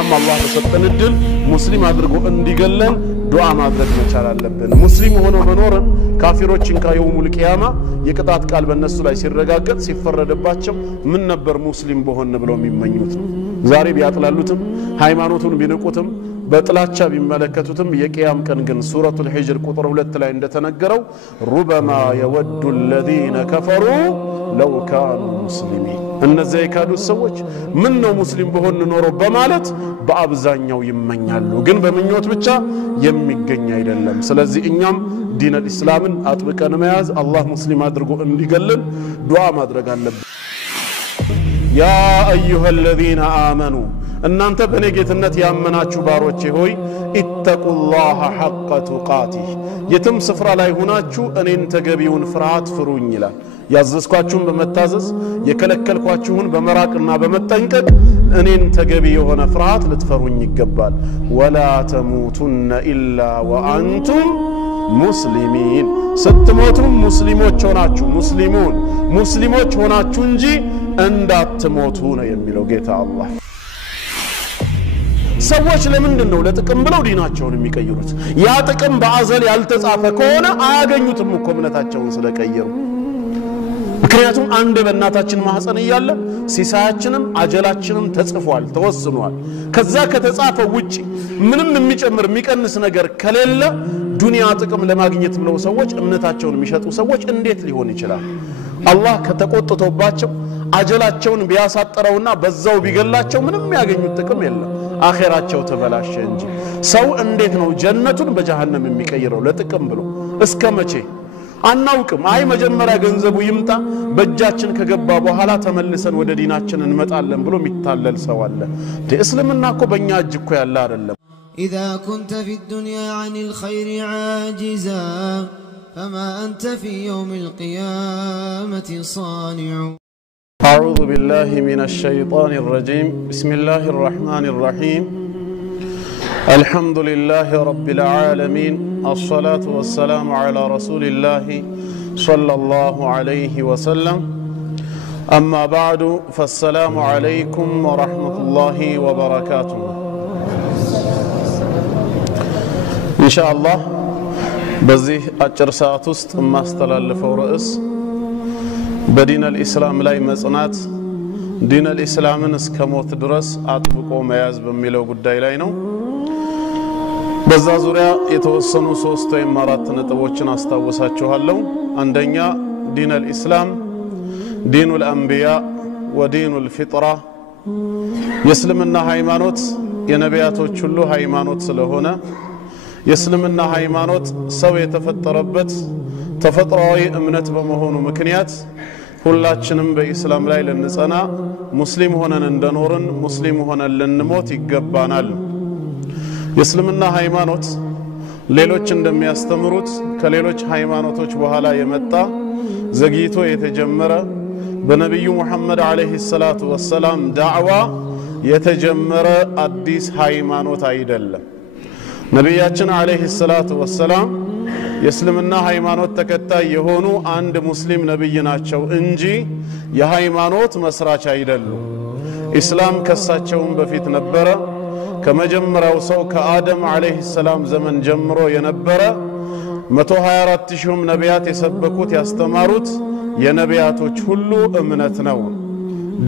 እኛም አላህ በሰጠን እድል ሙስሊም አድርጎ እንዲገለን ዱዓ ማድረግ መቻል አለብን ሙስሊም ሆኖ መኖርን ካፊሮችን ከየውሙል ቂያማ የቅጣት ቃል በእነሱ ላይ ሲረጋገጥ ሲፈረደባቸው ምን ነበር ሙስሊም በሆነ ብለው የሚመኙት ዛሬ ቢያጥላሉትም ሃይማኖቱን ቢንቁትም በጥላቻ ቢመለከቱትም የቂያም ቀን ግን ሱረቱል ሂጅር ቁጥር 2 ላይ እንደተነገረው ሩበማ የወዱ الذين كفروا لو كانوا مسلمين እነዚህ የካዱት ሰዎች ምን ነው ሙስሊም በሆነ ኖሮ በማለት በአብዛኛው ይመኛሉ ግን በመኞት ብቻ የሚገኝ አይደለም ስለዚህ እኛም ዲን الاسلامን አጥብቀን መያዝ አላህ ሙስሊም አድርጎ እንዲገለን ዱዓ ማድረግ አለብን ያ ايها الذين امنوا እናንተ በኔ ጌትነት ያመናችሁ ባሮቼ ሆይ ኢተቁላህ ሐቀ ቱቃቲህ የትም ስፍራ ላይ ሆናችሁ እኔን ተገቢውን ፍርሃት ፍሩኝ ይላል ያዘዝኳችሁን በመታዘዝ የከለከልኳችሁን በመራቅና በመጠንቀቅ እኔን ተገቢ የሆነ ፍርሃት ልትፈሩኝ ይገባል ወላ ተሙቱነ ኢላ ወአንቱም ሙስሊሚን ስትሞቱም ሙስሊሞች ሆናችሁ ሙስሊሞች ሆናችሁ እንጂ እንዳትሞቱ ነው የሚለው ጌታ አላህ ሰዎች ለምንድን ነው ለጥቅም ብለው ዲናቸውን የሚቀይሩት ያ ጥቅም በአዘል ያልተጻፈ ከሆነ አያገኙትም እኮ እምነታቸውን ስለቀየሩ ምክንያቱም አንድ በእናታችን ማህፀን ይያለ ሲሳያችንም አጀላችንም ተጽፏል ተወስኗል ከዛ ከተጻፈ ውጪ ምንም የሚጨምር የሚቀንስ ነገር ከሌለ ዱንያ ጥቅም ለማግኘት ብለው ሰዎች እምነታቸውን የሚሸጡ ሰዎች እንዴት ሊሆን ይችላል አላህ ከተቆጥቶባቸው አጀላቸውን ቢያሳጠረውና በዛው ቢገላቸው ምንም ያገኙት ጥቅም የለም አኺራቸው ተበላሸ እንጂ ሰው እንዴት ነው ጀነቱን በጀሃነም የሚቀይረው ለጥቅም ብሎ እስከመቼ አናውቅም አይ መጀመሪያ ገንዘቡ ይምጣ በእጃችን ከገባ በኋላ ተመልሰን ወደ ዲናችን እንመጣለን ብሎ የሚታለል ሰው አለ እስልምና እኮ በእኛ እጅ እኮ ያለ አይደለም إذا كنت في الدنيا عن الخير عاجزا فما أنت في يوم القيامة صانع أعوذ بالله من الشيطان الرجيم بسم الله الرحمن الرحيم الحمد لله رب العالمين الصلاة والسلام على رسول الله صلى الله عليه وسلم أما بعد فالسلام عليكم ورحمة الله وبركاته إن شاء الله بزيه أجر ساعتست ما استلالف ورئيس بدين الإسلام لا يمزنات دين الإسلام نسكموت درس أطبقوا مياز بميلو قداي لاينو بزازوريا يتوصنوا سوستو إمارات نتوچن أستاوساتشو هالو عندنا دين الإسلام دين الأنبياء ودين الفطرة يسلمنا هايمانوت ينبياتو چلو هايمانوت سلهونا يسلمنا هايمانوت سوي يتفتربت تفطراوي امنت بمهونو مكنيات ሁላችንም በእስላም ላይ ለንጸና ሙስሊም ሆነን እንደኖርን ሙስሊም ሆነን ለንሞት ይገባናል የእስልምና ሃይማኖት ሌሎች እንደሚያስተምሩት ከሌሎች ሃይማኖቶች በኋላ የመጣ ዘግይቶ የተጀመረ በነብዩ መሐመድ አለይሂ ሰላቱ ወሰለም ዳዕዋ የተጀመረ አዲስ ሃይማኖት አይደለም ነብያችን አለይሂ ሰላቱ ወሰለም የእስልምና ሃይማኖት ተከታይ የሆኑ አንድ ሙስሊም ነብይ ናቸው እንጂ የሃይማኖት መስራች አይደሉም እስላም ከሳቸውም በፊት ነበረ ከመጀመሪያው ሰው ከአደም አለይሂ ሰላም ዘመን ጀምሮ የነበረ 124000 ነቢያት የሰበኩት ያስተማሩት የነቢያቶች ሁሉ እምነት ነው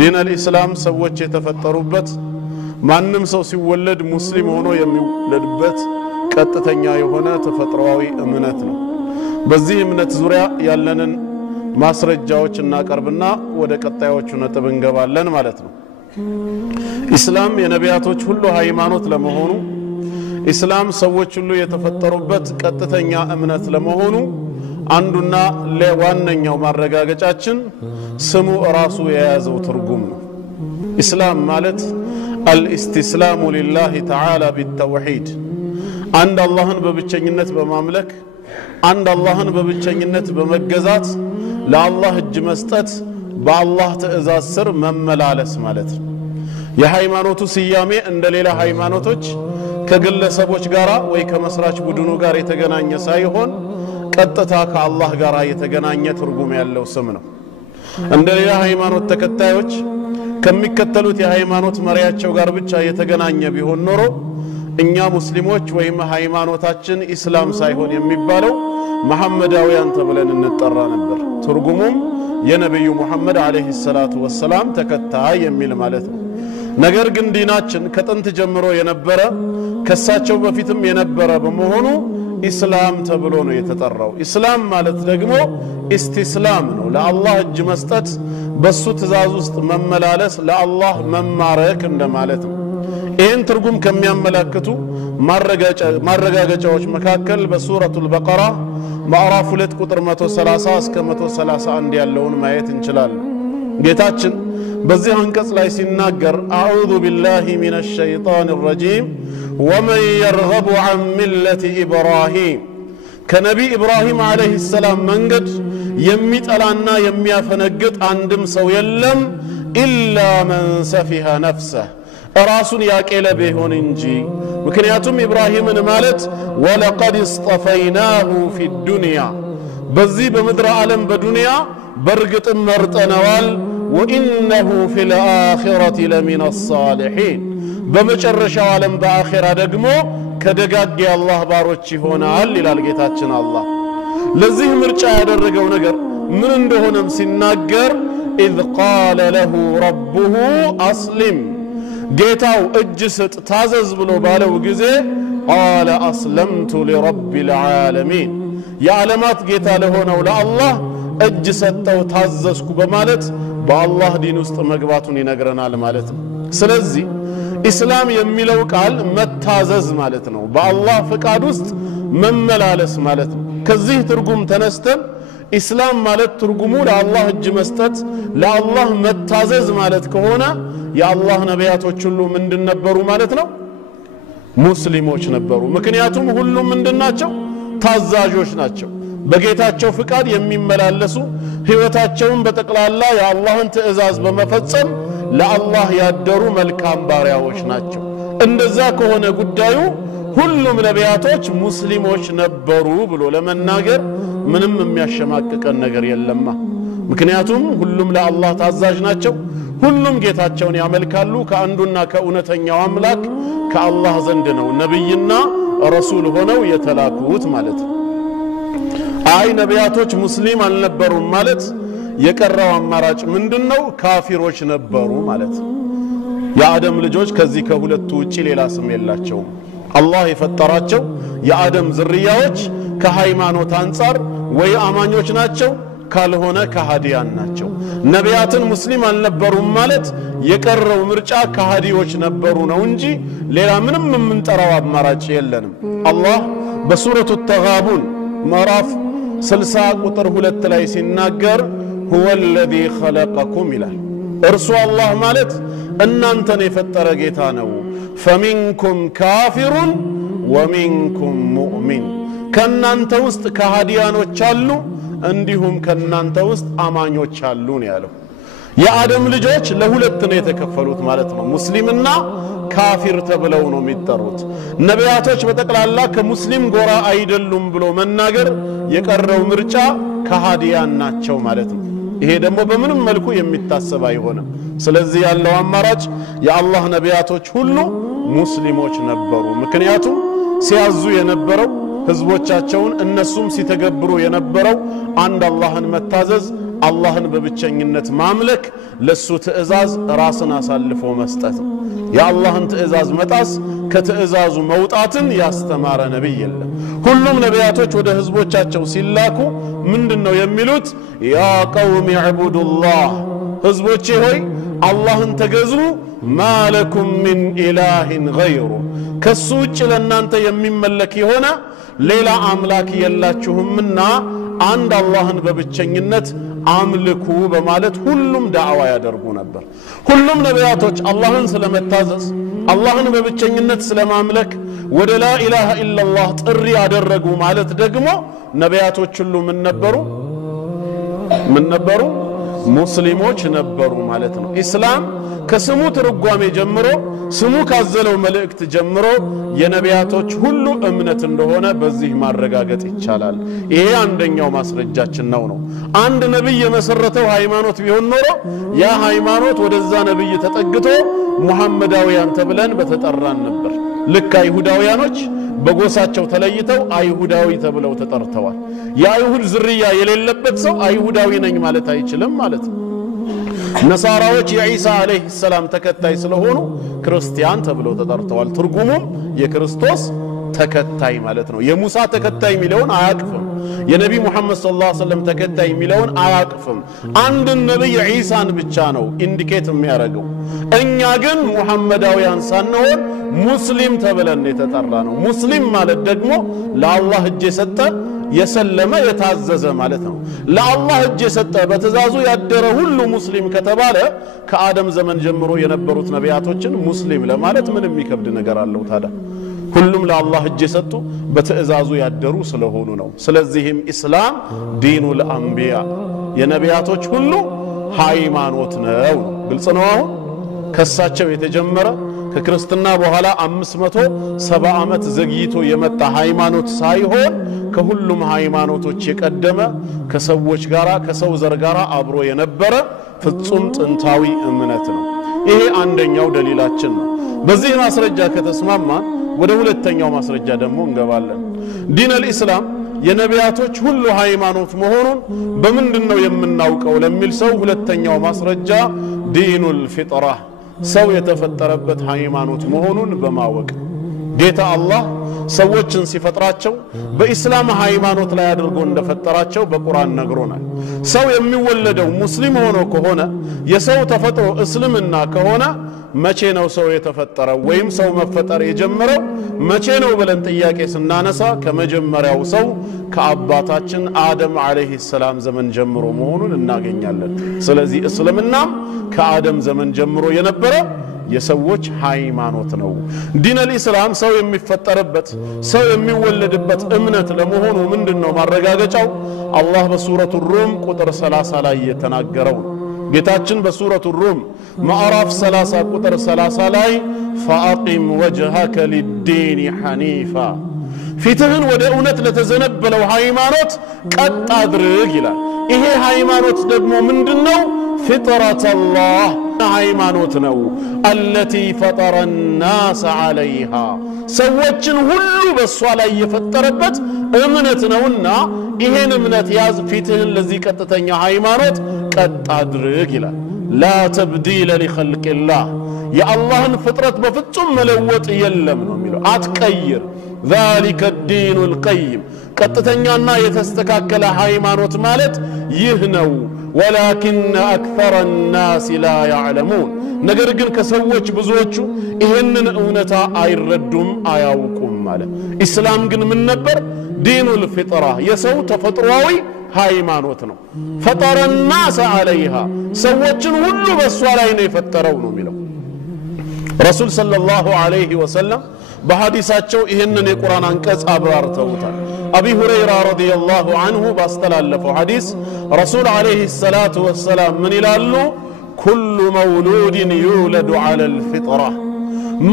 ዲን الاسلام ሰዎች የተፈጠሩበት ማንንም ሰው ሲወለድ ሙስሊም ሆኖ የሚወለድበት ቀጥተኛ የሆነ ተፈጥሯዊ እምነት ነው በዚህ እምነት ዙሪያ ያለንን ማስረጃዎች እናቀርብና ወደ ቀጣዮቹ ነጥብ እንገባለን ማለት ነው እስላም የነቢያቶች ሁሉ ሃይማኖት ለመሆኑ እስላም ሰዎች ሁሉ የተፈጠሩበት ቀጥተኛ እምነት ለመሆኑ አንዱና ለዋነኛው ማረጋገጫችን ስሙ ራሱ የያዘው ትርጉም ነው እስላም ማለት الاستسلام لله تعالى بالتوحيد አንድ አላህን በብቸኝነት በማምለክ አንድ አላህን በብቸኝነት በመገዛት ለአላህ እጅ መስጠት በአላህ ትእዛዝ ስር መመላለስ ማለት የሃይማኖቱ ስያሜ እንደሌላ ሃይማኖቶች ከግለሰቦች ጋራ ወይ ከመስራች ቡድኑ ጋር የተገናኘ ሳይሆን ቀጥታ ከአላህ ጋራ የተገናኘ ትርጉም ያለው ስም ነው እንደሌላ ሃይማኖት ተከታዮች ከሚከተሉት የሃይማኖት መሪያቸው ጋር ብቻ የተገናኘ ቢሆን ኖሮ እኛ ሙስሊሞች ወይም ሃይማኖታችን ኢስላም ሳይሆን የሚባለው መሐመዳውያን ተብለን እንጠራ ነበር። ትርጉሙም የነብዩ መሐመድ አለይሂ ሰላቱ ወሰላም ተከታይ የሚል ማለት ነው። ነገር ግን ዲናችን ከጥንት ጀምሮ የነበረ ከሳቸው በፊትም የነበረ በመሆኑ ኢስላም ተብሎ ነው የተጠራው። ኢስላም ማለት ደግሞ ኢስቲስላም ነው፣ ለአላህ እጅ መስጠት፣ በሱ ትእዛዝ ውስጥ መመላለስ፣ ለአላህ መማረክ እንደማለት ነው። ይህን ትርጉም ከሚያመለክቱ ማረጋገጫዎች መካከል በሱረቱል በቀራ ማዕራፍ 2 ቁጥር 130 እስከ 131 ያለውን ማየት እንችላለን። ጌታችን በዚህ አንቀጽ ላይ ሲናገር አዑዙ ቢላሂ ሚነሽ ሸይጣኒር ረጂም ወመን የርገቡ ዐን ሚለቲ ኢብራሂም ከነቢ ኢብራሂም አለይሂ ሰላም መንገድ የሚጠላና የሚያፈነግጥ አንድም ሰው የለም ኢላ መን ሰፊሀ ነፍሰህ ራሱን ያቄለ ቢሆን እንጂ። ምክንያቱም ኢብራሂምን ማለት ወለቀድ እስጠፈይናሁ ፊዱንያ በዚህ በምድር ዓለም በዱንያ በርግጥም መርጠነዋል ወኢነሁ ፊል አኺረቲ ለሚነ ሳሊሒን በመጨረሻው ዓለም በአኺራ ደግሞ ከደጋግ የአላህ ባሮች ይሆናል ይላል ጌታችን አላህ። ለዚህ ምርጫ ያደረገው ነገር ምን እንደሆነም ሲናገር ኢዝ ቃለ ለሁ ረቡሁ አስሊም ጌታው እጅ ስጥ ታዘዝ ብሎ ባለው ጊዜ ቃለ አስለምቱ ሊረቢል ዓለሚን የዓለማት ጌታ ለሆነው ለአላህ እጅ ሰጠው ታዘዝኩ በማለት በአላህ ዲን ውስጥ መግባቱን ይነግረናል ማለት ነው። ስለዚህ ኢስላም የሚለው ቃል መታዘዝ ማለት ነው፣ በአላህ ፍቃድ ውስጥ መመላለስ ማለት ነው። ከዚህ ትርጉም ተነስተን ኢስላም ማለት ትርጉሙ ለአላህ እጅ መስጠት ለአላህ መታዘዝ ማለት ከሆነ የአላህ ነቢያቶች ሁሉ ምንድን ነበሩ ማለት ነው? ሙስሊሞች ነበሩ። ምክንያቱም ሁሉም ምንድናቸው? ታዛዦች ናቸው። በጌታቸው ፍቃድ የሚመላለሱ ህይወታቸውን በጠቅላላ የአላህን ትእዛዝ በመፈጸም ለአላህ ያደሩ መልካም ባሪያዎች ናቸው። እንደዛ ከሆነ ጉዳዩ ሁሉም ነቢያቶች ሙስሊሞች ነበሩ ብሎ ለመናገር ምንም የሚያሸማቅቀን ነገር የለማ። ምክንያቱም ሁሉም ለአላህ ታዛዥ ናቸው። ሁሉም ጌታቸውን ያመልካሉ። ከአንዱና ከእውነተኛው አምላክ ከአላህ ዘንድ ነው ነብይና ረሱል ሆነው የተላኩት ማለት ነው። አይ ነቢያቶች ሙስሊም አልነበሩም ማለት የቀረው አማራጭ ምንድነው? ካፊሮች ነበሩ ማለት ነው። የአደም ልጆች ከዚህ ከሁለቱ ውጪ ሌላ ስም የላቸውም። አላህ የፈጠራቸው የአደም ዝርያዎች ከሃይማኖት አንፃር ወይ አማኞች ናቸው ካልሆነ ከሃዲያን ናቸው። ነቢያትን ሙስሊም አልነበሩም ማለት የቀረው ምርጫ ከሃዲዎች ነበሩ ነው እንጂ ሌላ ምንም የምንጠራው አማራጭ የለንም። አላህ በሱረቱ ተጋቡን ምዕራፍ 60 ቁጥር 2 ላይ ሲናገር هو الذي خلقكم ይላል። እርሱ አላህ ማለት እናንተን የፈጠረ ጌታ ነው። فمنكم كافر ومنكم مؤمن ከናንተ ውስጥ ከሃዲያኖች አሉ እንዲሁም ከናንተ ውስጥ አማኞች አሉ ነው ያለው። የአደም ልጆች ለሁለት ነው የተከፈሉት ማለት ነው። ሙስሊምና ካፊር ተብለው ነው የሚጠሩት። ነቢያቶች በጠቅላላ ከሙስሊም ጎራ አይደሉም ብሎ መናገር የቀረው ምርጫ ከሃዲያን ናቸው ማለት ነው። ይሄ ደግሞ በምንም መልኩ የሚታሰብ አይሆንም። ስለዚህ ያለው አማራጭ የአላህ ነቢያቶች ሁሉ ሙስሊሞች ነበሩ። ምክንያቱም ሲያዙ የነበረው ህዝቦቻቸውን እነሱም ሲተገብሩ የነበረው አንድ አላህን መታዘዝ፣ አላህን በብቸኝነት ማምለክ፣ ለሱ ትእዛዝ ራስን አሳልፎ መስጠት። የአላህን ትእዛዝ መጣስ ከትእዛዙ መውጣትን ያስተማረ ነብይ የለም። ሁሉም ነቢያቶች ወደ ህዝቦቻቸው ሲላኩ ምንድነው የሚሉት? ያ ቀውም ይዕቡዱላህ ህዝቦቼ ሆይ አላህን ተገዙ፣ ማለኩም ሚን ኢላሂን ገይሩ ከሱ ውጭ ለእናንተ የሚመለክ የሆነ ሌላ አምላክ የላችሁምና አንድ አላህን በብቸኝነት አምልኩ በማለት ሁሉም ዳዕዋ ያደርጉ ነበር። ሁሉም ነቢያቶች አላህን ስለመታዘዝ አላህን በብቸኝነት ስለማምለክ ወደ ላ ኢላሃ ኢላላህ ጥሪ ያደረጉ ማለት ደግሞ ነቢያቶች ሁሉ ምን ነበሩ? ሙስሊሞች ነበሩ ማለት ነው ኢስላም ከስሙ ትርጓሜ ጀምሮ ስሙ ካዘለው መልእክት ጀምሮ የነቢያቶች ሁሉ እምነት እንደሆነ በዚህ ማረጋገጥ ይቻላል ይሄ አንደኛው ማስረጃችን ነው አንድ ነብይ የመሰረተው ሃይማኖት ቢሆን ኖሮ ያ ሃይማኖት ወደዛ ነብይ ተጠግቶ ሙሐመዳውያን ተብለን በተጠራን ነበር ልክ አይሁዳውያኖች በጎሳቸው ተለይተው አይሁዳዊ ተብለው ተጠርተዋል የአይሁድ ዝርያ የሌለበት ሰው አይሁዳዊ ነኝ ማለት አይችልም ማለት ነው ነሳራዎች የኢሳ አለይሂ ሰላም ተከታይ ስለሆኑ ክርስቲያን ተብለው ተጠርተዋል ትርጉሙም የክርስቶስ ተከታይ ማለት ነው የሙሳ ተከታይ ሚለውን አያቅፍም የነቢ መሐመድ ሰለላሁ ዐለይሂ ወሰለም ተከታይ ሚለውን አያቅፍም አንድ ነብይ ኢሳን ብቻ ነው ኢንዲኬት የሚያደርገው እኛ ግን ሙሐመዳውያን ሳንሆን ሙስሊም ተብለን የተጠራ ነው ሙስሊም ማለት ደግሞ ለአላህ እጅ የሰጠ የሰለመ የታዘዘ ማለት ነው ለአላህ እጅ የሰጠ በትእዛዙ ያደረ ሁሉ ሙስሊም ከተባለ ከአደም ዘመን ጀምሮ የነበሩት ነቢያቶችን ሙስሊም ለማለት ምንም የሚከብድ ነገር አለው ታዲያ ሁሉም ለአላህ እጅ የሰጡ በትእዛዙ ያደሩ ስለሆኑ ነው ስለዚህም ኢስላም ዲኑል አንቢያ የነቢያቶች ሁሉ ሃይማኖት ነው ግልጽ ነው አሁን ከሳቸው የተጀመረ ከክርስትና በኋላ 570 ዓመት ዘግይቶ የመጣ ሃይማኖት ሳይሆን ከሁሉም ሃይማኖቶች የቀደመ ከሰዎች ጋራ ከሰው ዘር ጋራ አብሮ የነበረ ፍጹም ጥንታዊ እምነት ነው ይሄ አንደኛው ደሊላችን ነው በዚህ ማስረጃ ከተስማማ ወደ ሁለተኛው ማስረጃ ደግሞ እንገባለን ዲን አልኢስላም የነቢያቶች ሁሉ ሃይማኖት መሆኑን በምንድነው የምናውቀው ለሚል ሰው ሁለተኛው ማስረጃ ዲኑል ፊጥራ ሰው የተፈጠረበት ሃይማኖት መሆኑን በማወቅ ጌታ አላህ ሰዎችን ሲፈጥራቸው በእስላም ሃይማኖት ላይ አድርጎ እንደፈጠራቸው በቁርአን ነግሮናል ሰው የሚወለደው ሙስሊም ሆኖ ከሆነ የሰው ተፈጥሮ እስልምና ከሆነ መቼ ነው ሰው የተፈጠረው ወይም ሰው መፈጠር የጀመረው መቼ ነው ብለን ጥያቄ ስናነሳ ከመጀመሪያው ሰው ከአባታችን አደም አለይሂ ሰላም ዘመን ጀምሮ መሆኑን እናገኛለን ስለዚህ እስልምናም ከአደም ዘመን ጀምሮ የነበረ የሰዎች ሃይማኖት ነው ዲን አልኢስላም ሰው የሚፈጠርበት ሰው የሚወለድበት እምነት ለመሆኑ ምንድነው ማረጋገጫው አላህ በሱረቱ ሩም ቁጥር 30 ላይ የተናገረው ጌታችን በሱረቱ ሩም ማዕራፍ 30 ቁጥር 30 ላይ فاقم وجهك للدين حنيفا ፊትህን ወደ እውነት ለተዘነበለው ሃይማኖት ቀጥ አድርግ ይላል ይሄ ሃይማኖት ደግሞ ምንድነው فطرة الله ሃይማኖት ነው التي فطر الناس عليها ሰዎችን ሁሉ በሷ ላይ የፈጠረበት እምነት ነውና ይሄን እምነት ያዝ ፊትህን ለዚህ ቀጥተኛ ሃይማኖት ቀጥ አድርግ ይላል لا تبديل لخلق الله يا الله فطرت بفطم ملوط يلم ነው የሚለው አትቀይር ذلك الدين القيم ቀጥተኛና የተስተካከለ ሃይማኖት ማለት ይህ ነው ولكن اكثر الناس لا يعلمون ነገር ግን ከሰዎች ብዙዎቹ ይሄንን እውነታ አይረዱም አያውቁም ማለት እስላም ግን ምን ነበር ዲኑል ፊጥራ የሰው ተፈጥሯዊ ሃይማኖት ነው ፈጠረ الناس عليها ሰዎችን ሁሉ በሷ ላይ ነው የፈጠረው ነው የሚለው ረሱል ሰለላሁ ዐለይሂ ወሰለም በሐዲሳቸው ይሄንን የቁርአን አንቀጽ አብራርተውታል أبي هريرة رضي الله عنه باستلالف حديث رسول عليه الصلاة والسلام من إلالو كل مولود يولد على الفطرة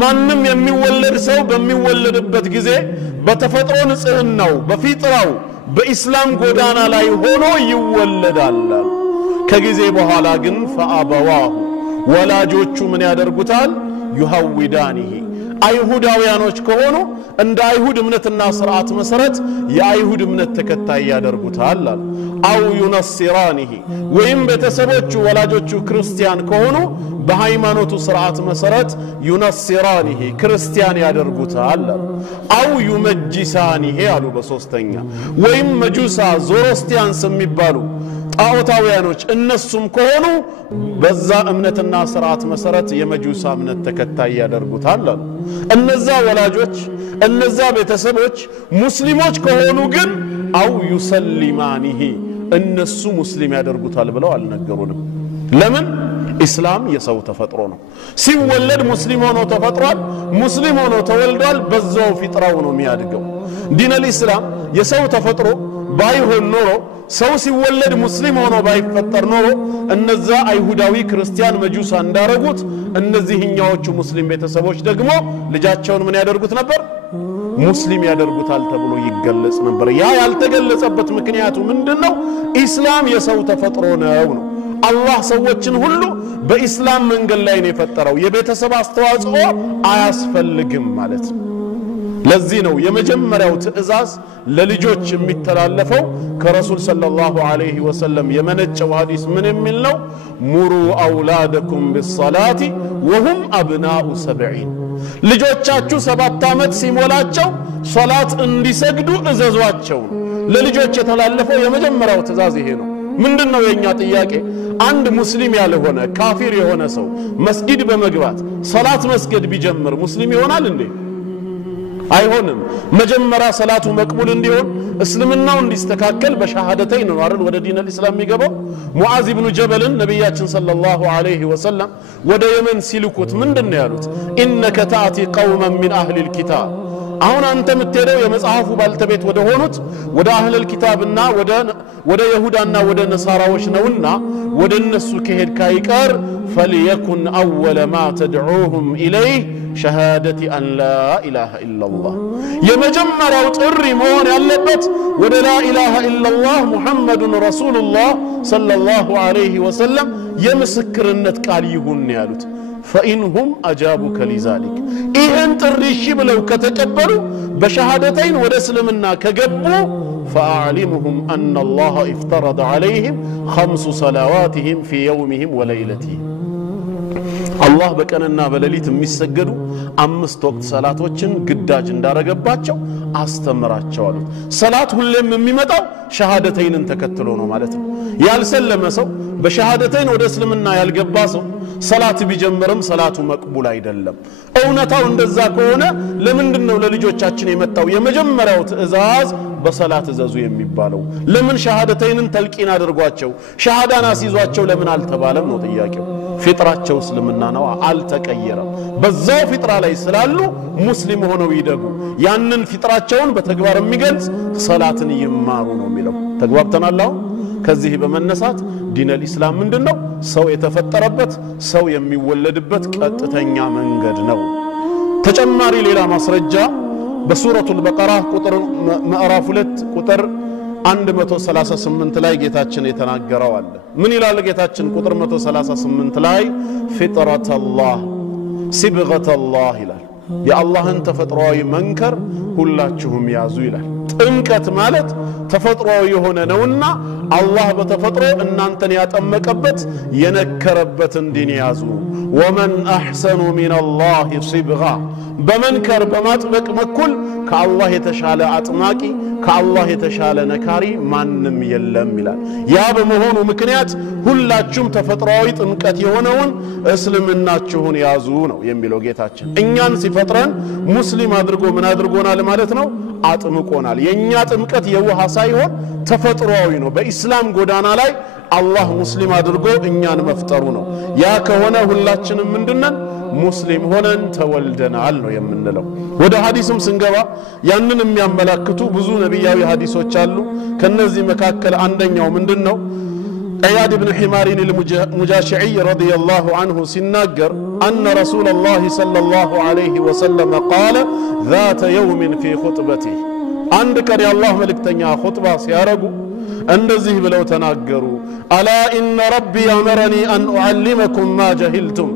ማንም የሚወለድ ሰው በሚወለድበት ጊዜ በተፈጥሮ ንጽህናው በፊጥራው በእስላም ጎዳና ላይ ሆኖ ይወለዳል ከጊዜ በኋላ ግን فأبواه ወላጆቹ ምን ያደርጉታል يهودانه አይሁዳውያኖች ከሆኑ እንደ አይሁድ እምነትና ሥርዓት መሰረት የአይሁድ እምነት ተከታይ ያደርጉታል አው ዩነሲራኒሂ ወይም ቤተሰቦቹ ወላጆቹ ክርስቲያን ከሆኑ በሃይማኖቱ ሥርዓት መሰረት ዩነሲራኒሂ ክርስቲያን ያደርጉታል አው ዩመጅሳኒሂ አሉ በሶስተኛ ወይም መጁሳ ዞሮስቲያንስ የሚባሉ ጣዖታውያኖች እነሱም ከሆኑ በዛ እምነትና ሥርዓት መሰረት የመጁሳ እምነት ተከታይ ያደርጉታል እነዛ ወላጆች እነዛ ቤተሰቦች ሙስሊሞች ከሆኑ ግን አው ዩሰሊማኒሂ እነሱ ሙስሊም ያደርጉታል ብለው አልነገሩንም ለምን እስላም የሰው ተፈጥሮ ነው ሲወለድ ሙስሊም ሆኖ ተፈጥሯል ሙስሊም ሆኖ ተወልዷል በዛው ፊጥራው ነው የሚያድገው ዲን አልኢስላም የሰው ተፈጥሮ ባይሆን ኖሮ ሰው ሲወለድ ሙስሊም ሆኖ ባይፈጠር ኖሮ እነዛ አይሁዳዊ ክርስቲያን መጁሳ እንዳረጉት እነዚህኛዎቹ ሙስሊም ቤተሰቦች ደግሞ ልጃቸውን ምን ያደርጉት ነበር ሙስሊም ያደርጉታል ተብሎ ይገለጽ ነበር ያ ያልተገለጸበት ምክንያቱ ምንድነው ኢስላም የሰው ተፈጥሮ ነው አላህ ሰዎችን ሁሉ በኢስላም መንገድ ላይ ነው የፈጠረው የቤተሰብ አስተዋጽኦ አያስፈልግም ማለት ለዚህ ነው የመጀመሪያው ትዕዛዝ ለልጆች የሚተላለፈው ከረሱል ሰለላሁ ዐለይሂ ወሰለም የመነጨው ሐዲስ ምን የሚል ነው ሙሩ አውላደኩም ቢሰላቲ ወሁም አብናኡ 70 ልጆቻችሁ 7 ዓመት ሲሞላቸው ሶላት እንዲሰግዱ እዘዟቸው ለልጆች የተላለፈው የመጀመሪያው ትዕዛዝ ይሄ ነው ምንድነው የኛ ጥያቄ አንድ ሙስሊም ያልሆነ ካፊር የሆነ ሰው መስጊድ በመግባት ሶላት መስገድ ቢጀምር ሙስሊም ይሆናል እንዴ አይሆንም መጀመሪያ ሰላቱ መቅቡል እንዲሆን እስልምናው እንዲስተካከል በሸሃደተይን ነው አይደል ወደ ዲን الاسلام የሚገባው ሙዓዝ ኢብኑ ጀበልን ነብያችን ሰለላሁ ዐለይሂ ወሰለም ወደ የመን ሲልኩት ምንድነው ያሉት ኢነከ ታቲ ቀውመን ሚን አህሊ الكتاب አሁን አንተ የምትሄደው የመጽሐፉ ባልተቤት ወደ ሆኑት ወደ አህለል ኪታብና ወደ ይሁዳና ወደ ነሳራዎች ነውና ወደ እነሱ ከሄድ ካይቀር فليكن اول ما تدعوهم اليه شهاده ان لا اله الا الله የመጀመሪያው ጥሪ መሆን ያለበት ወደ لا اله الا الله محمد رسول الله صلى الله عليه وسلم የምስክርነት ቃል ይሁን ያሉት فإنهم أجابوك لذلك إذن ترشي بلو كتكبروا بشهادتين ورسلمنا كجبوا فأعلمهم أن الله افترض عليهم 5 صلواتهم في يومهم وليلتهم الله بكننا بلليت የሚሰገዱ 5 ወቅት ሰላቶችን ግዳጅ እንዳረገባቸው አስተምራቸው አሉት ሰላት ሁሌም የሚመጣው ሸሃደተይንን ተከትሎ ነው ማለት ነው ያልሰለመ ሰው በሸሃደተይን ወደ እስልምና ያልገባ ሰው ሰላት ቢጀምርም ሰላቱ መቅቡል አይደለም እውነታው እንደዛ ከሆነ ለምንድነው ለልጆቻችን የመጣው የመጀመሪያው ትዕዛዝ በሰላት እዘዙ የሚባለው ለምን ሸሃደተይንን ተልቂን አድርጓቸው ሸሃዳና ሲዟቸው ለምን አልተባለም ነው ጥያቄው ፍጥራቸው እስልምና ነው አልተቀየረም በዛው ፍጥራ ላይ ስላሉ ሙስሊም ሆነው ይደጉ ያንን ፍጥራቸውን በተግባር የሚገልጽ ሰላትን ይማሩ ነው የሚለው ተግባብተናል ከዚህ በመነሳት ዲን الاسلام ምንድነው ሰው የተፈጠረበት ሰው የሚወለድበት ቀጥተኛ መንገድ ነው ተጨማሪ ሌላ ማስረጃ በሱረቱል በቀራ ቁጥር ምዕራፍ 2 ቁጥር 138 ላይ ጌታችን የተናገረው አለ ምን ይላል ጌታችን ቁጥር 138 ላይ ፍጥረተላህ ሲብገተላህ ይላል የአላህን ተፈጥሯዊ መንከር ሁላችሁም ያዙ ይላል ጥምቀት ማለት ተፈጥሯዊ የሆነ ነውና አላህ በተፈጥሮ እናንተን ያጠመቀበት የነከረበትን ዲን ያዙ ወመን አህሰኑ ሚነላሂ ሲብጋ በመንከር በማጥበቅ መኩል ከአላህ የተሻለ አጥማቂ ከአላህ የተሻለ ነካሪ ማንም የለም ይላል ያ በመሆኑ ምክንያት ሁላችሁም ተፈጥሯዊ ጥምቀት የሆነውን እስልምናችሁን ያዙ ነው የሚለው ጌታችን እኛን ሲፈጥረን ሙስሊም አድርጎ ምን አድርጎናል ማለት ነው አጥምቆናል የኛ ጥምቀት የውሃ ሳይሆን ተፈጥሯዊ ነው በእስላም ጎዳና ላይ አላህ ሙስሊም አድርጎ እኛን መፍጠሩ ነው ያ ከሆነ ሁላችንም ምንድነን ሙስሊም ሆነን ተወልደናል ነው የምንለው ወደ ሐዲስም ስንገባ ያንን የሚያመላክቱ ብዙ ነብያዊ ሐዲሶች አሉ ከነዚህ መካከል አንደኛው ምንድነው عياد بن حمار المجاشعي رضي الله عنه سناجر أن رسول الله صلى الله عليه وسلم قال ذات يوم في خطبته عندك يا الله ملك تنيا خطبة سيارجو እንደዚህ ብለው ተናገሩ አላ ኢነ ረቢ አመረኒ አን ኡዓልመኩም ማ ጀሂልቱም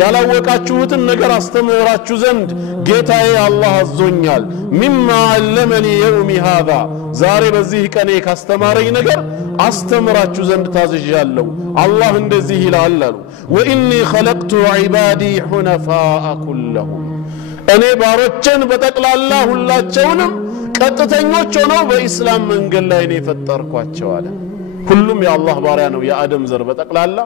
ያላወቃችሁትን ነገር አስተምራችሁ ዘንድ ጌታዬ አላህ አዞኛል ሚማ አለመኒ የውሚ ሃዛ ዛሬ በዚህ ቀኔ ካስተማረኝ ነገር አስተምራችሁ ዘንድ ታዝዣለሁ አላህ እንደዚህ ይላል አሉ ወኢኒ ኸለቅቱ ዒባዲ ሁነፋአ ኩለሁም እኔ ባሮችን በጠቅላላ ሁላቸውንም ቀጥተኞች ሆነው በእስላም መንገድ ላይ ነው የፈጠርኳቸው አለ ሁሉም የአላህ ባሪያ ነው የአደም ዘር በጠቅላላ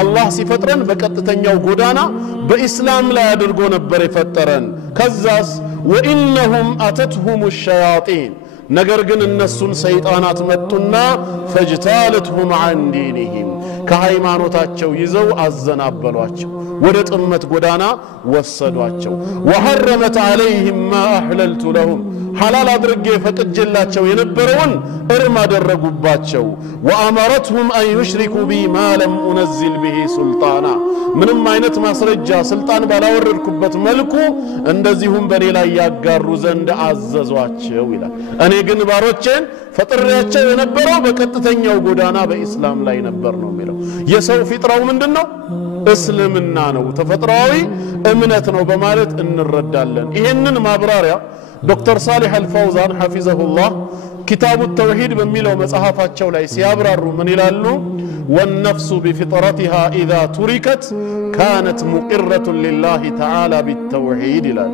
አላህ ሲፈጥረን በቀጥተኛው ጎዳና በእስላም ላይ አድርጎ ነበር የፈጠረን ከዛስ ወኢነሁም አተትሁም الشياطين ነገር ግን እነሱን ሰይጣናት መጡና ፈጅታለቱም عن دينهم ከሃይማኖታቸው ይዘው አዘናበሏቸው ወደ ጥመት ጎዳና ወሰዷቸው وحرمت عليهم ما احللت لهم حلال አድርጌ ፈቅጄላቸው የነበረውን እርም አደረጉባቸው وامرتهم ان يشركوا بي ما لم انزل به سلطانا ምንም አይነት ማስረጃ ስልጣን ባላወረድኩበት መልኩ እንደዚሁም በሌላ ያጋሩ ዘንድ አዘዟቸው ይላል እኔ ግን ባሮቼን ፈጥሬያቸው የነበረው በቀጥተኛው ጎዳና በእስላም ላይ ነበር ነው የሚለው የሰው ፍጥራው ምንድነው እስልምና ነው ተፈጥሯዊ እምነት ነው በማለት እንረዳለን ይሄንን ማብራሪያ ዶክተር ሳሊህ አልፈውዛን حفظه كتاب التوحيد በሚለው መጽሐፋቸው ላይ ሲያብራሩ ምን ይላሉ والنفس بفطرتها اذا تركت كانت مقرة لله تعالى بالتوحيد ይላል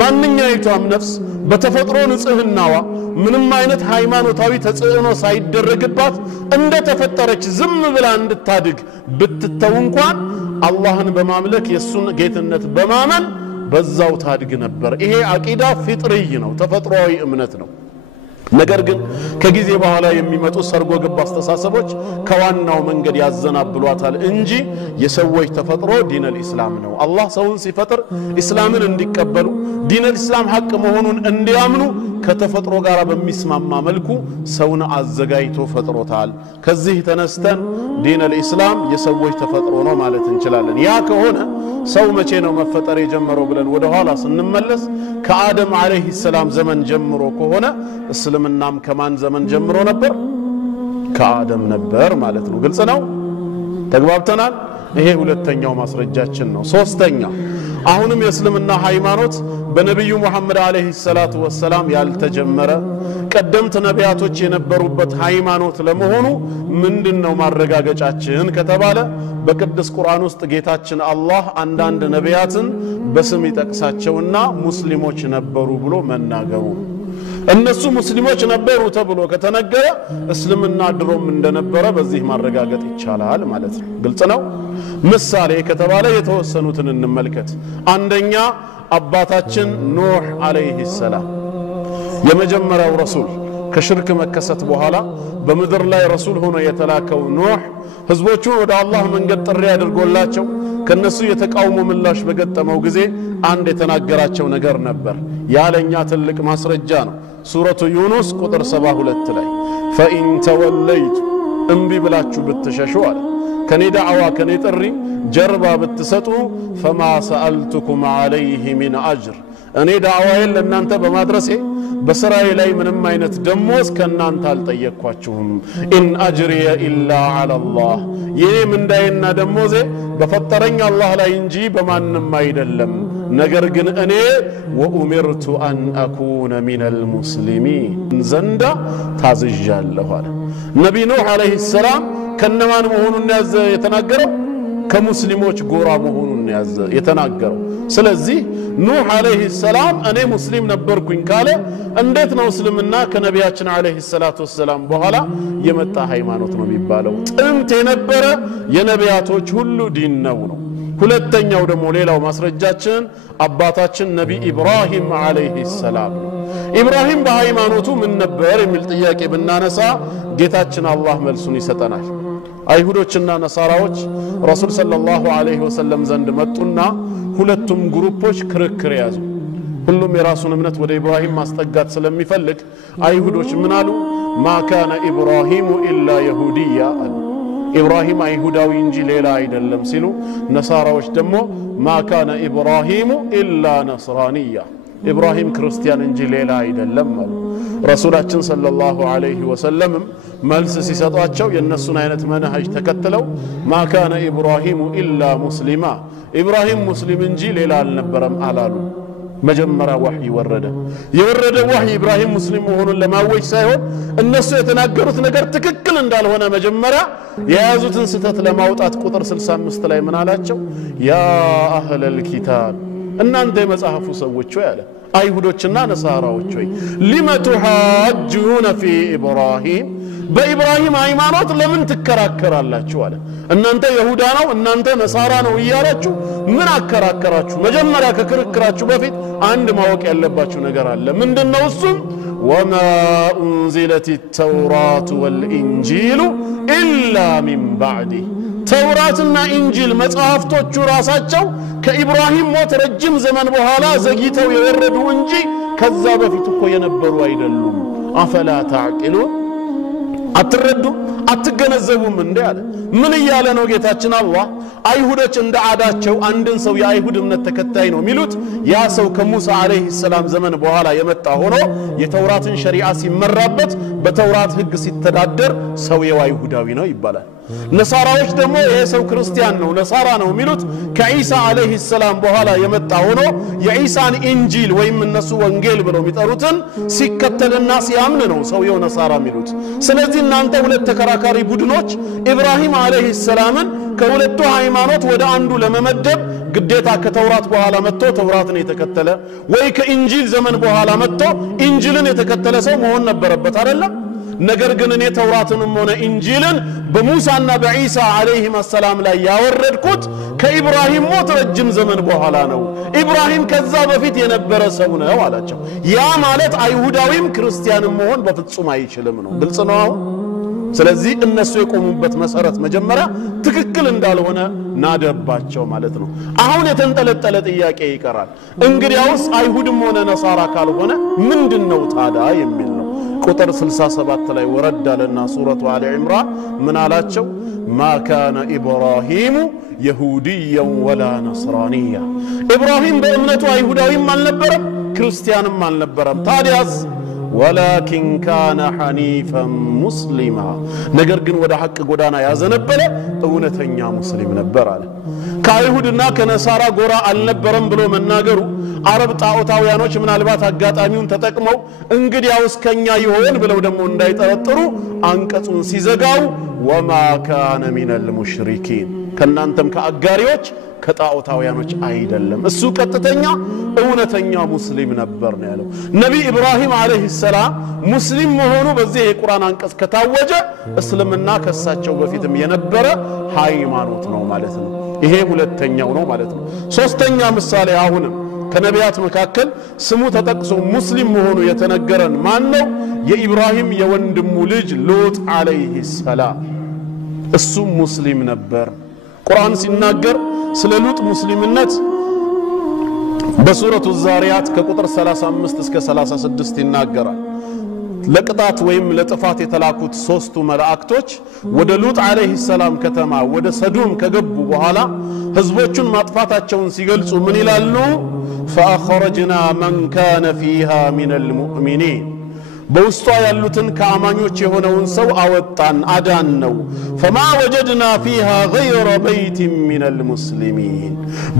ማንኛይቷም ነፍስ በተፈጥሮ ንጽህናዋ ምንም አይነት ሃይማኖታዊ ተጽዕኖ ሳይደረግባት እንደ ተፈጠረች ዝም ብላ እንድታድግ ብትተው እንኳን አላህን በማምለክ የሱን ጌትነት በማመን በዛው ታድግ ነበር ይሄ አቂዳ ፍጥሪ ነው ተፈጥሯዊ እምነት ነው ነገር ግን ከጊዜ በኋላ የሚመጡ ሰርጎ ገብ አስተሳሰቦች ከዋናው መንገድ ያዘናብሏታል እንጂ የሰዎች ተፈጥሮ ዲን الاسلام ነው አላህ ሰውን ሲፈጥር እስላምን እንዲቀበሉ ዲን الاسلام ሐቅ መሆኑን እንዲያምኑ ከተፈጥሮ ጋር በሚስማማ መልኩ ሰውን አዘጋጅቶ ፈጥሮታል ከዚህ ተነስተን ዲን الاسلام የሰዎች ተፈጥሮ ነው ማለት እንችላለን ያ ከሆነ ሰው መቼ ነው መፈጠር የጀመረው ብለን ወደ ኋላ ስንመለስ ከአደም አለይሂ ሰላም ዘመን ጀምሮ ከሆነ እስልምናም ከማን ዘመን ጀምሮ ነበር ከአደም ነበር ማለት ነው ግልጽ ነው ተግባብተናል ይሄ ሁለተኛው ማስረጃችን ነው ሶስተኛ አሁንም የእስልምና ሃይማኖት በነብዩ መሐመድ አለይሂ ሰላቱ ወሰለም ያልተጀመረ ቀደምት ነቢያቶች የነበሩበት ሃይማኖት ለመሆኑ ምንድነው ማረጋገጫችን ከተባለ በቅዱስ ቁርአን ውስጥ ጌታችን አላህ አንዳንድ ነቢያትን በስም ይጠቅሳቸውና ሙስሊሞች ነበሩ ብሎ መናገሩ እነሱ ሙስሊሞች ነበሩ ተብሎ ከተነገረ እስልምና ድሮም እንደነበረ በዚህ ማረጋገጥ ይቻላል ማለት ነው ግልጽ ነው ምሳሌ ከተባለ የተወሰኑትን እንመልከት አንደኛ አባታችን ኑህ አለይሂ ሰላም የመጀመሪያው ረሱል ከሽርክ መከሰት በኋላ በመድር ላይ ረሱል ሆኖ የተላከው ኑህ ህዝቦቹን ወደ አላህ መንገድ ጥሪ አድርጎላቸው ከነሱ የተቃውሞ ምላሽ በገጠመው ጊዜ አንድ የተናገራቸው ነገር ነበር ያለኛ ትልቅ ማስረጃ ነው ሱረቱ ዩኑስ ቁጥር 72 ላይ فإن توليت እንቢ ብላችሁ ብትሸሹ አለ ከኔ ዳዕዋ ከኔ ጥሪ ጀርባ ብትሰጡ فما سألتكم عليه من أجر እኔ ዳዕዋዬን ለእናንተ በማድረሴ በስራዬ ላይ ምንም አይነት ደሞዝ ከናንተ አልጠየቅኳችሁም ኢን አጅሪየ ኢላ ዐላ አላህ የኔ ምንዳዬና ደሞዜ በፈጠረኝ አላህ ላይ እንጂ በማንም አይደለም ነገር ግን እኔ ወኡሚርቱ አን አኩነ ሚነል ሙስሊሚን ዘንዳ ታዝዣለሁ አለ ነብዩ ኑህ አለይሂ ሰላም ከነማን መሆኑን የተናገረው ከሙስሊሞች ጎራ መሆኑን የተናገረው ስለዚህ ኑህ አለይሂ ሰላም እኔ ሙስሊም ነበርኩኝ ካለ እንዴት ነው እስልምና ከነቢያችን አለይሂ ሰላቱ ወሰለም በኋላ የመጣ ሃይማኖት ነው የሚባለው ጥንት የነበረ የነቢያቶች ሁሉ ዲን ነው ሁለተኛው ደግሞ ሌላው ማስረጃችን አባታችን ነብይ ኢብራሂም አለይሂ ሰላም ኢብራሂም በሃይማኖቱ ምን ነበር የሚል ጥያቄ ብናነሳ ጌታችን አላህ መልሱን ይሰጠናል አይሁዶችና ነሳራዎች ረሱል ሰለላሁ ዐለይሂ ወሰለም ዘንድ መጡና ሁለቱም ግሩፖች ክርክር ያዙ ሁሉም የራሱን እምነት ወደ ኢብራሂም ማስጠጋት ስለሚፈልግ አይሁዶች ምን አሉ ማ ካነ ኢብራሂሙ ኢላ ይሁዲያ አሉ ኢብራሂም አይሁዳዊ እንጂ ሌላ አይደለም ሲሉ ነሳራዎች ደግሞ ማ ካነ ኢብራሂሙ ኢላ ነስራንያ ኢብራሂም ክርስቲያን እንጂ ሌላ አይደለም አሉ ረሱላችን ሰለላሁ ዐለይሂ ወሰለም መልስ ሲሰጧቸው የነሱን አይነት መንሃጅ ተከትለው ማ ካነ ኢብራሂሙ ኢላ ሙስሊማ ኢብራሂም ሙስሊም እንጂ ሌላ አልነበረም አላሉ መጀመሪያ ወህይ ወረደ የወረደ ወህይ ኢብራሂም ሙስሊም መሆኑን ለማወጅ ሳይሆን እነሱ የተናገሩት ነገር ትክክል እንዳልሆነ መጀመሪያ የያዙትን ስተት ለማውጣት ቁጥር 65 ላይ ምን አላቸው ያ አህለል ኪታብ እናንተ የመጽሐፉ ሰዎች ሆይ አለ አይሁዶችና ነሳራዎች ሆይ ሊመቱሐጁነ ፊ ኢብራሂም በኢብራሂም ሃይማኖት ለምን ትከራከራላችሁ አለ እናንተ ይሁዳ ነው እናንተ ነሳራ ነው እያላችሁ ምን አከራከራችሁ መጀመሪያ ከክርክራችሁ በፊት አንድ ማወቅ ያለባችሁ ነገር አለ ምንድነው እሱ وما أنزلت التوراة والإنجيل إلا من بعده ተውራትና ኢንጂል መጽሐፍቶቹ ራሳቸው ከኢብራሂም ሞት ረጅም ዘመን በኋላ ዘግይተው የወረዱ እንጂ ከዛ በፊት እኮ የነበሩ አይደሉም አፈላ ተዕቂሉን አትረዱ አትገነዘቡም እንዴ አለ ምን ይያለ ነው ጌታችን አላህ አይሁዶች እንደ አዳቸው አንድን ሰው የአይሁድ እምነት ተከታይ ነው ሚሉት ያ ሰው ከሙሳ አለይሂ ሰላም ዘመን በኋላ የመጣ ሆኖ የተውራትን ሸሪዓ ሲመራበት በተውራት ህግ ሲተዳደር ሰው የአይሁዳዊ ነው ይባላል ነሳራዎች ደግሞ ይሄ ሰው ክርስቲያን ነው ነሳራ ነው ሚሉት ከኢሳ አለይሂ ሰላም በኋላ የመጣ ሆኖ የኢሳን ኢንጂል ወይም እነሱ ወንጌል ብለው የሚጠሩትን ሲከተልና ሲያምን ነው ሰው ነሳራ ሚሉት ስለዚህ እናንተ ሁለት ተከራካሪ ቡድኖች ኢብራሂም አለይሂ ሰላምን ከሁለቱ ሃይማኖት ወደ አንዱ ለመመደብ ግዴታ ከተውራት በኋላ መጥቶ ተውራትን የተከተለ ወይ ከኢንጂል ዘመን በኋላ መጥቶ ኢንጂልን የተከተለ ሰው መሆን ነበረበት አይደለም ነገር ግን እኔ ተውራትንም ሆነ ኢንጂልን በሙሳና በኢሳ አለይሂም ሰላም ላይ ያወረድኩት ከኢብራሂም ሞት ረጅም ዘመን በኋላ ነው ኢብራሂም ከዛ በፊት የነበረ ሰው ነው አላቸው ያ ማለት አይሁዳዊም ክርስቲያንም መሆን በፍጹም አይችልም ነው ግልጽ ነው ስለዚህ እነሱ የቆሙበት መሰረት መጀመሪያ ትክክል እንዳልሆነ ናደባቸው ማለት ነው አሁን የተንጠለጠለ ጥያቄ ይቀራል እንግዲያውስ አይሁድም ሆነ ነሳራ ካልሆነ ምንድነው ታዲያ የሚል ነው ቁጥር 67 ላይ ወረዳለና ሱረቱ አሊ ኢምራን ምን አላቸው ማ ካነ ኢብራሂም يهوديا ولا نصرانيا إبراهيم بأمنته أيهوداويم النبرم كريستيانم النبرم تادياس ولكن كان حنيفا مسلما نجرجن ودا حق غدانا يازنبله اونتኛ ሙስሊም ነበር አለ ከአይሁድና ከነሳራ ጎራ አልነበረም ብሎ መናገሩ አረብ ጣዖታውያኖች ምናልባት አጋጣሚውን ተጠቅመው እንግዲያውስ ከኛ ይሆን ብለው ደግሞ እንዳይጠረጥሩ አንቀጹን ሲዘጋው وما كان من المشركين ከናንተም ከአጋሪዎች ከጣዖታውያኖች አይደለም እሱ ቀጥተኛ እውነተኛ ሙስሊም ነበር ነው ያለው ነብይ ኢብራሂም አለይሂ ሰላም ሙስሊም መሆኑ በዚህ የቁርአን አንቀጽ ከታወጀ እስልምና ከሳቸው በፊትም የነበረ ሃይማኖት ነው ማለት ነው ይሄ ሁለተኛው ነው ማለት ነው ሶስተኛ ምሳሌ አሁንም ከነቢያት መካከል ስሙ ተጠቅሶ ሙስሊም መሆኑ የተነገረን ማን ነው የኢብራሂም የወንድሙ ልጅ ሎጥ አለይሂ ሰላም እሱ ሙስሊም ነበር ቁርአን ሲናገር ስለ ሉጥ ሙስሊምነት በሱረቱ ዛሪያት ከቁጥር 35 እስከ 36 ይናገራል ለቅጣት ወይም ለጥፋት የተላኩት ሶስቱ መላእክቶች ወደ ሉጥ አለይሂ ሰላም ከተማ ወደ ሰዱም ከገቡ በኋላ ህዝቦቹን ማጥፋታቸውን ሲገልጹ ምን ይላሉ فأخرجنا من كان فيها من المؤمنين በውስጧ ያሉትን ከአማኞች የሆነውን ሰው አወጣን አዳን ነው فما وجدنا فيها غير بيت من المسلمين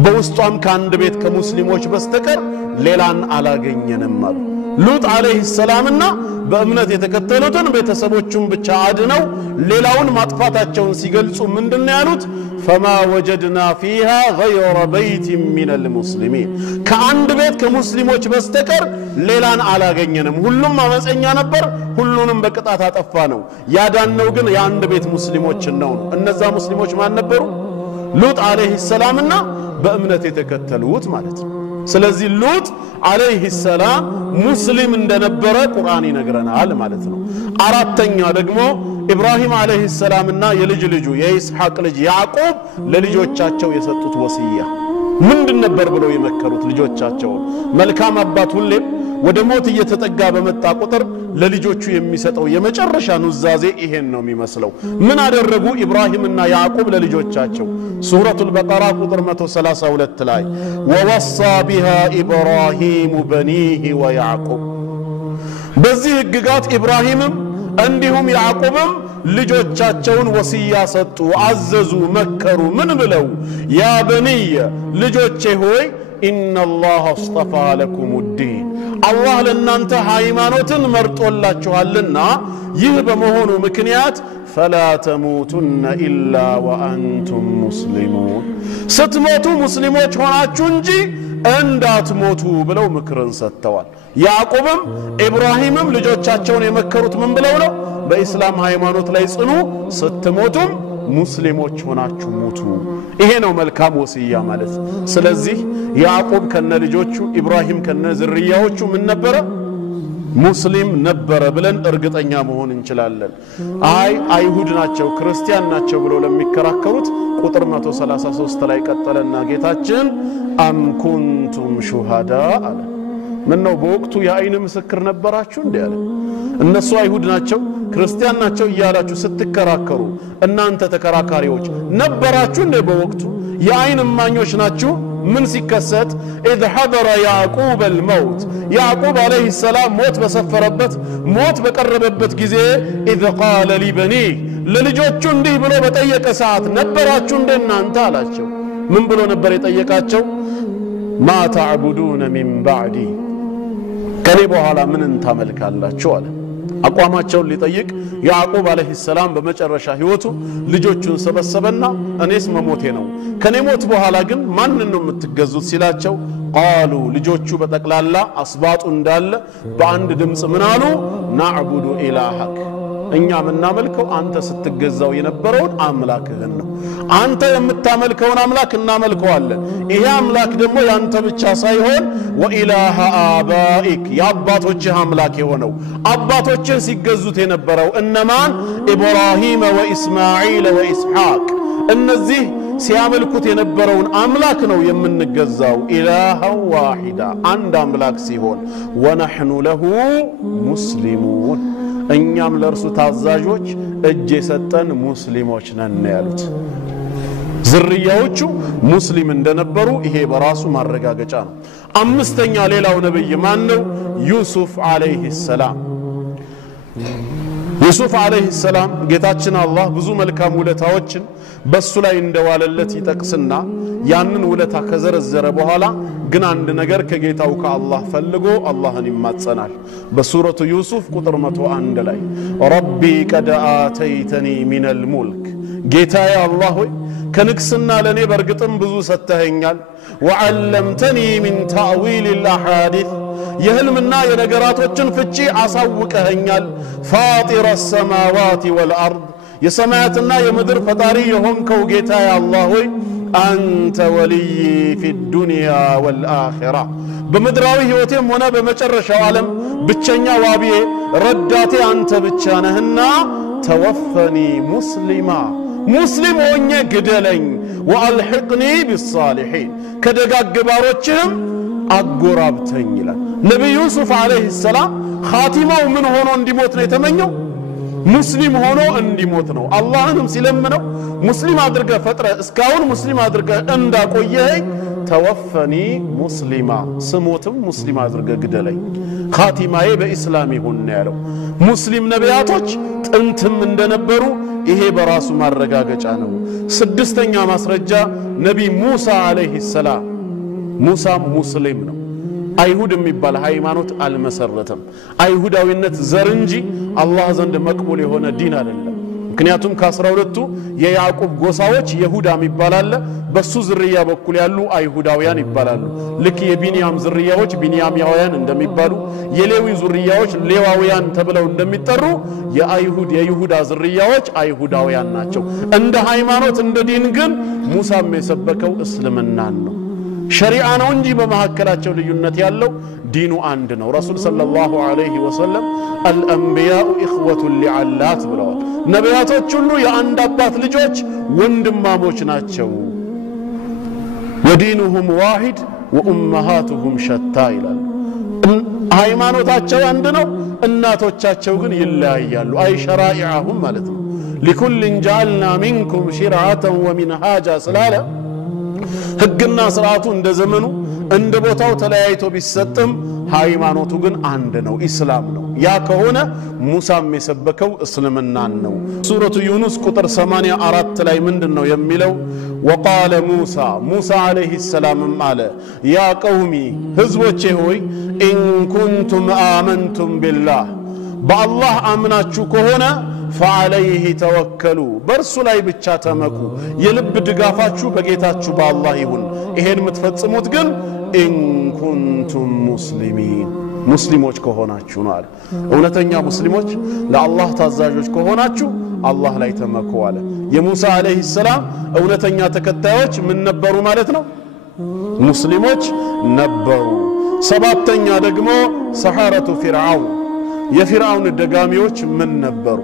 በውስጧም ከአንድ ቤት ከሙስሊሞች በስተቀር ሌላን አላገኘንም አሉ ሉጥ አለይሂ ሰላምና በእምነት የተከተሉትን ቤተሰቦቹን ብቻ አድነው ሌላውን ማጥፋታቸውን ሲገልጹ ምንድነው ያሉት فما وجدنا فيها غير بيت من المسلمين ከአንድ ቤት ከሙስሊሞች በስተቀር ሌላን አላገኘንም ሁሉም አመፀኛ ነበር ሁሉንም በቅጣት አጠፋ ነው ያዳነው ግን የአንድ ቤት ሙስሊሞችን ነው እነዛ ሙስሊሞች ማን ነበሩ ሉጥ አለይሂ ሰላምና በእምነት የተከተሉት ማለት ነው ስለዚህ ሉጥ አለይሂ ሰላም ሙስሊም እንደነበረ ቁርአን ይነግረናል ማለት ነው አራተኛ ደግሞ ኢብራሂም አለይሂ ሰላምና የልጅ ልጁ የኢስሐቅ ልጅ ያዕቆብ ለልጆቻቸው የሰጡት ወሲያ ምንድን ነበር ብለው የመከሩት ልጆቻቸው መልካም አባት ሁሌም ወደ ሞት እየተጠጋ በመጣ ቁጥር ለልጆቹ የሚሰጠው የመጨረሻ ኑዛዜ ይሄን ነው የሚመስለው ምን አደረጉ ኢብራሂምና ያዕቆብ ለልጆቻቸው ሱረቱል በቀራ ቁጥር 132 ላይ ووصى بها إبراهيم بنيه ويعقوب በዚህ ህግጋት ኢብራሂምም እንዲሁም ያዕቆብም ልጆቻቸውን ወሲያ ሰጡ አዘዙ መከሩ ምን ብለው ያ በኒየ ልጆቼ ሆይ إن الله اصطفى لكم الدين الله ለናንተ ሃይማኖትን መርጦላችኋልና ይህ በመሆኑ ምክንያት فلا تموتن إلا وأنتم مسلمون ስትሞቱ ሙስሊሞች ሆናችሁ እንጂ እንዳትሞቱ ብለው ምክርን ሰጥተዋል ያዕቆብም ኢብራሂምም ልጆቻቸውን የመከሩት ምን ብለው ነው በእስላም ሃይማኖት ላይ ጽኑ ስትሞቱም ሙስሊሞች ሆናችሁ ሞቱ ይሄ ነው መልካም ወሲያ ማለት ስለዚህ ያዕቆብ ከነ ልጆቹ ኢብራሂም ከነ ዝርያዎቹ ምን ነበረ ሙስሊም ነበረ ብለን እርግጠኛ መሆን እንችላለን አይሁድ ናቸው ክርስቲያን ናቸው ብለው ለሚከራከሩት ቁጥር 133 ላይ ቀጠለና ጌታችን አም ኩንቱም ሹሃዳ አለ ምን ነው በወቅቱ የአይን ምስክር ነበራችሁ እንዴ አለ እነሱ አይሁድ ናቸው ክርስቲያን ናቸው እያላችሁ ስትከራከሩ እናንተ ተከራካሪዎች ነበራችሁ እንዴ በወቅቱ የአይን ማኞች ናችሁ من سكسات إذ حضر يعقوب الموت يعقوب عليه السلام موت بسفربت موت بقربت جزء إذ قال لبنيه للجوتشو ندي بلو بتأيك ساعات نبراتشو ندينا انتالاتشو من بلو نبر يتأيكاتشو ما تعبدون من بعدي كريبو على من انتاملك الله شوال አቋማቸውን ሊጠይቅ ያዕቆብ አለይሂ ሰላም በመጨረሻ ህይወቱ ልጆቹን ሰበሰበና እኔስ መሞቴ ነው ከኔ ሞት በኋላ ግን ማንን ነው የምትገዙት ሲላቸው ቃሉ ልጆቹ በጠቅላላ አስባጡ እንዳለ በአንድ ድምጽ ምን አሉ ናዕቡዱ ኢላሃክ እኛ ምናመልከው አንተ ስትገዛው የነበረውን አምላክህን ነው አንተ የምታመልከውን አምላክ እናመልከዋለን ይሄ አምላክ ደግሞ ያንተ ብቻ ሳይሆን ወኢላሃ አባኢክ ያባቶችህ አምላክ የሆነው አባቶችህ ሲገዙት የነበረው እነማን ኢብራሂም ወኢስማዒል ወኢስሐቅ እነዚህ ሲያመልኩት የነበረውን አምላክ ነው የምንገዛው ኢላሃ ዋሂዳ አንድ አምላክ ሲሆን ወነህኑ ለሁ ሙስሊሙን እኛም ለርሱ ታዛዦች እጅ የሰጠን ሙስሊሞች ነን ያሉት ዝርያዎቹ ሙስሊም እንደነበሩ ይሄ በራሱ ማረጋገጫ ነው አምስተኛ ሌላው ነብይ ማን ነው ዩሱፍ አለይሂ ሰላም ዩሱፍ አለይሂ ሰላም ጌታችን አላህ ብዙ መልካም ውለታዎችን በሱ ላይ እንደዋለለት ይጠቅስና ያንን ውለታ ከዘረዘረ በኋላ ግን አንድ ነገር ከጌታው ከአላህ ፈልጎ አላህን ይማጸናል በሱረቱ ዩሱፍ ቁጥር 101 ላይ ረቢ ቀድ አተይተኒ ሚነል ሙልክ ጌታዬ አላህ ሆይ ከንግስና ለኔ በርግጥም ብዙ ሰተኸኛል ወዓለምተኒ ሚን ታዊል አልአሐዲስ የህልምና የነገራቶችን ፍቺ አሳውቀኸኛል ፋጢር السماوات والارض የሰማያትና የምድር ፈጣሪ የሆንከው ጌታዬ አላህ ሆይ አንተ ወልይ في الدنيا والاخره በምድራዊ ህይወቴም ሆነ በመጨረሻው ዓለም ብቸኛ ዋቢዬ ረዳቴ አንተ ብቻ ነህና ተወፈኒ ሙስሊማ ሙስሊም ሆኜ ግደለኝ ወአልሂቅኒ ቢስሳሊሒን ከደጋግ ባሮችም አጎራብተኝ ይላል ነብዩ ዩሱፍ አለይሂ ሰላም ኻቲማው ምን ሆኖ እንዲሞት ነው የተመኘው ሙስሊም ሆኖ እንዲሞት ነው አላህንም ሲለምነው ሙስሊም አድርገ ፈጥረ እስካሁን ሙስሊም አድርገ እንዳቆየኝ ተወፈኒ ሙስሊማ ስሞትም ሙስሊም አድርገ ግደለኝ ኻቲማዬ በእስላም ይሁን ያለው ሙስሊም ነቢያቶች ጥንትም እንደነበሩ ይሄ በራሱ ማረጋገጫ ነው ስድስተኛ ማስረጃ ነቢ ሙሳ አለይሂ ሰላም ሙሳ ሙስሊም ነው አይሁድ የሚባል ሃይማኖት አልመሰረተም አይሁዳዊነት ዘር እንጂ አላህ ዘንድ መቅቡል የሆነ ዲን አይደለም ምክንያቱም ከ12ቱ የያዕቆብ ጎሳዎች ይሁዳ የሚባላል በሱ ዝርያ በኩል ያሉ አይሁዳውያን ይባላሉ ልክ የቢንያም ዝርያዎች ቢንያሚያውያን እንደሚባሉ የሌዊ ዝርያዎች ሌዋውያን ተብለው እንደሚጠሩ የአይሁድ የይሁዳ ዝርያዎች አይሁዳውያን ናቸው እንደ ሃይማኖት እንደ ዲን ግን ሙሳም የሰበከው እስልምናን ነው ሸሪዓ ነው እንጂ በመሐከላቸው ልዩነት ያለው ዲኑ አንድ ነው ረሱል ሰለላሁ ዐለይሂ ወሰለም አልአንቢያኡ ኢኽወቱ ሊዓላት ብለዋል ነቢያቶች ሁሉ የአንድ አባት ልጆች ወንድማሞች ናቸው ወዲኑሁም ዋሂድ ወኡመሃቱሁም ሸታ ይላል ሃይማኖታቸው አንድ ነው እናቶቻቸው ግን ይለያያሉ አይ ሸራኢዓሁም ማለት ነው لكل جعلنا منكم شرعة ومنهاجا ስላለ ህግና ስርዓቱ እንደ ዘመኑ እንደ ቦታው ተለያይቶ ቢሰጥም ሃይማኖቱ ግን አንድ ነው ኢስላም ነው ያ ከሆነ ሙሳም የሰበከው እስልምናን ነው ሱረቱ ዩኑስ ቁጥር 84 ላይ ምንድነው የሚለው وقال موسى عليه السلام አለ ያ ቀውሚ ህዝቦቼ ሆይ ኢን ኩንቱም አመንቱም ቢላህ በአላህ አምናችሁ ከሆነ فعليه توكلوا برسو لاي بچا تمكو يلب دغافاچو بگيتاچو بالله يሁን ይሄን ምትፈጽሙት ግን ان كنتم مسلمين ሙስሊሞች ከሆናችሁ ነው አለ እውነተኛ ሙስሊሞች ለአላህ ታዛዦች ከሆናችሁ አላህ ላይ ተመኩ አለ የሙሳ አለይሂ ሰላም እውነተኛ ተከታዮች ምን ነበሩ ማለት ነው ሙስሊሞች ነበሩ ሰባተኛ ደግሞ ሰሐረቱ ፊርዓውን የፊርዓውን ደጋሚዎች ምን ነበሩ?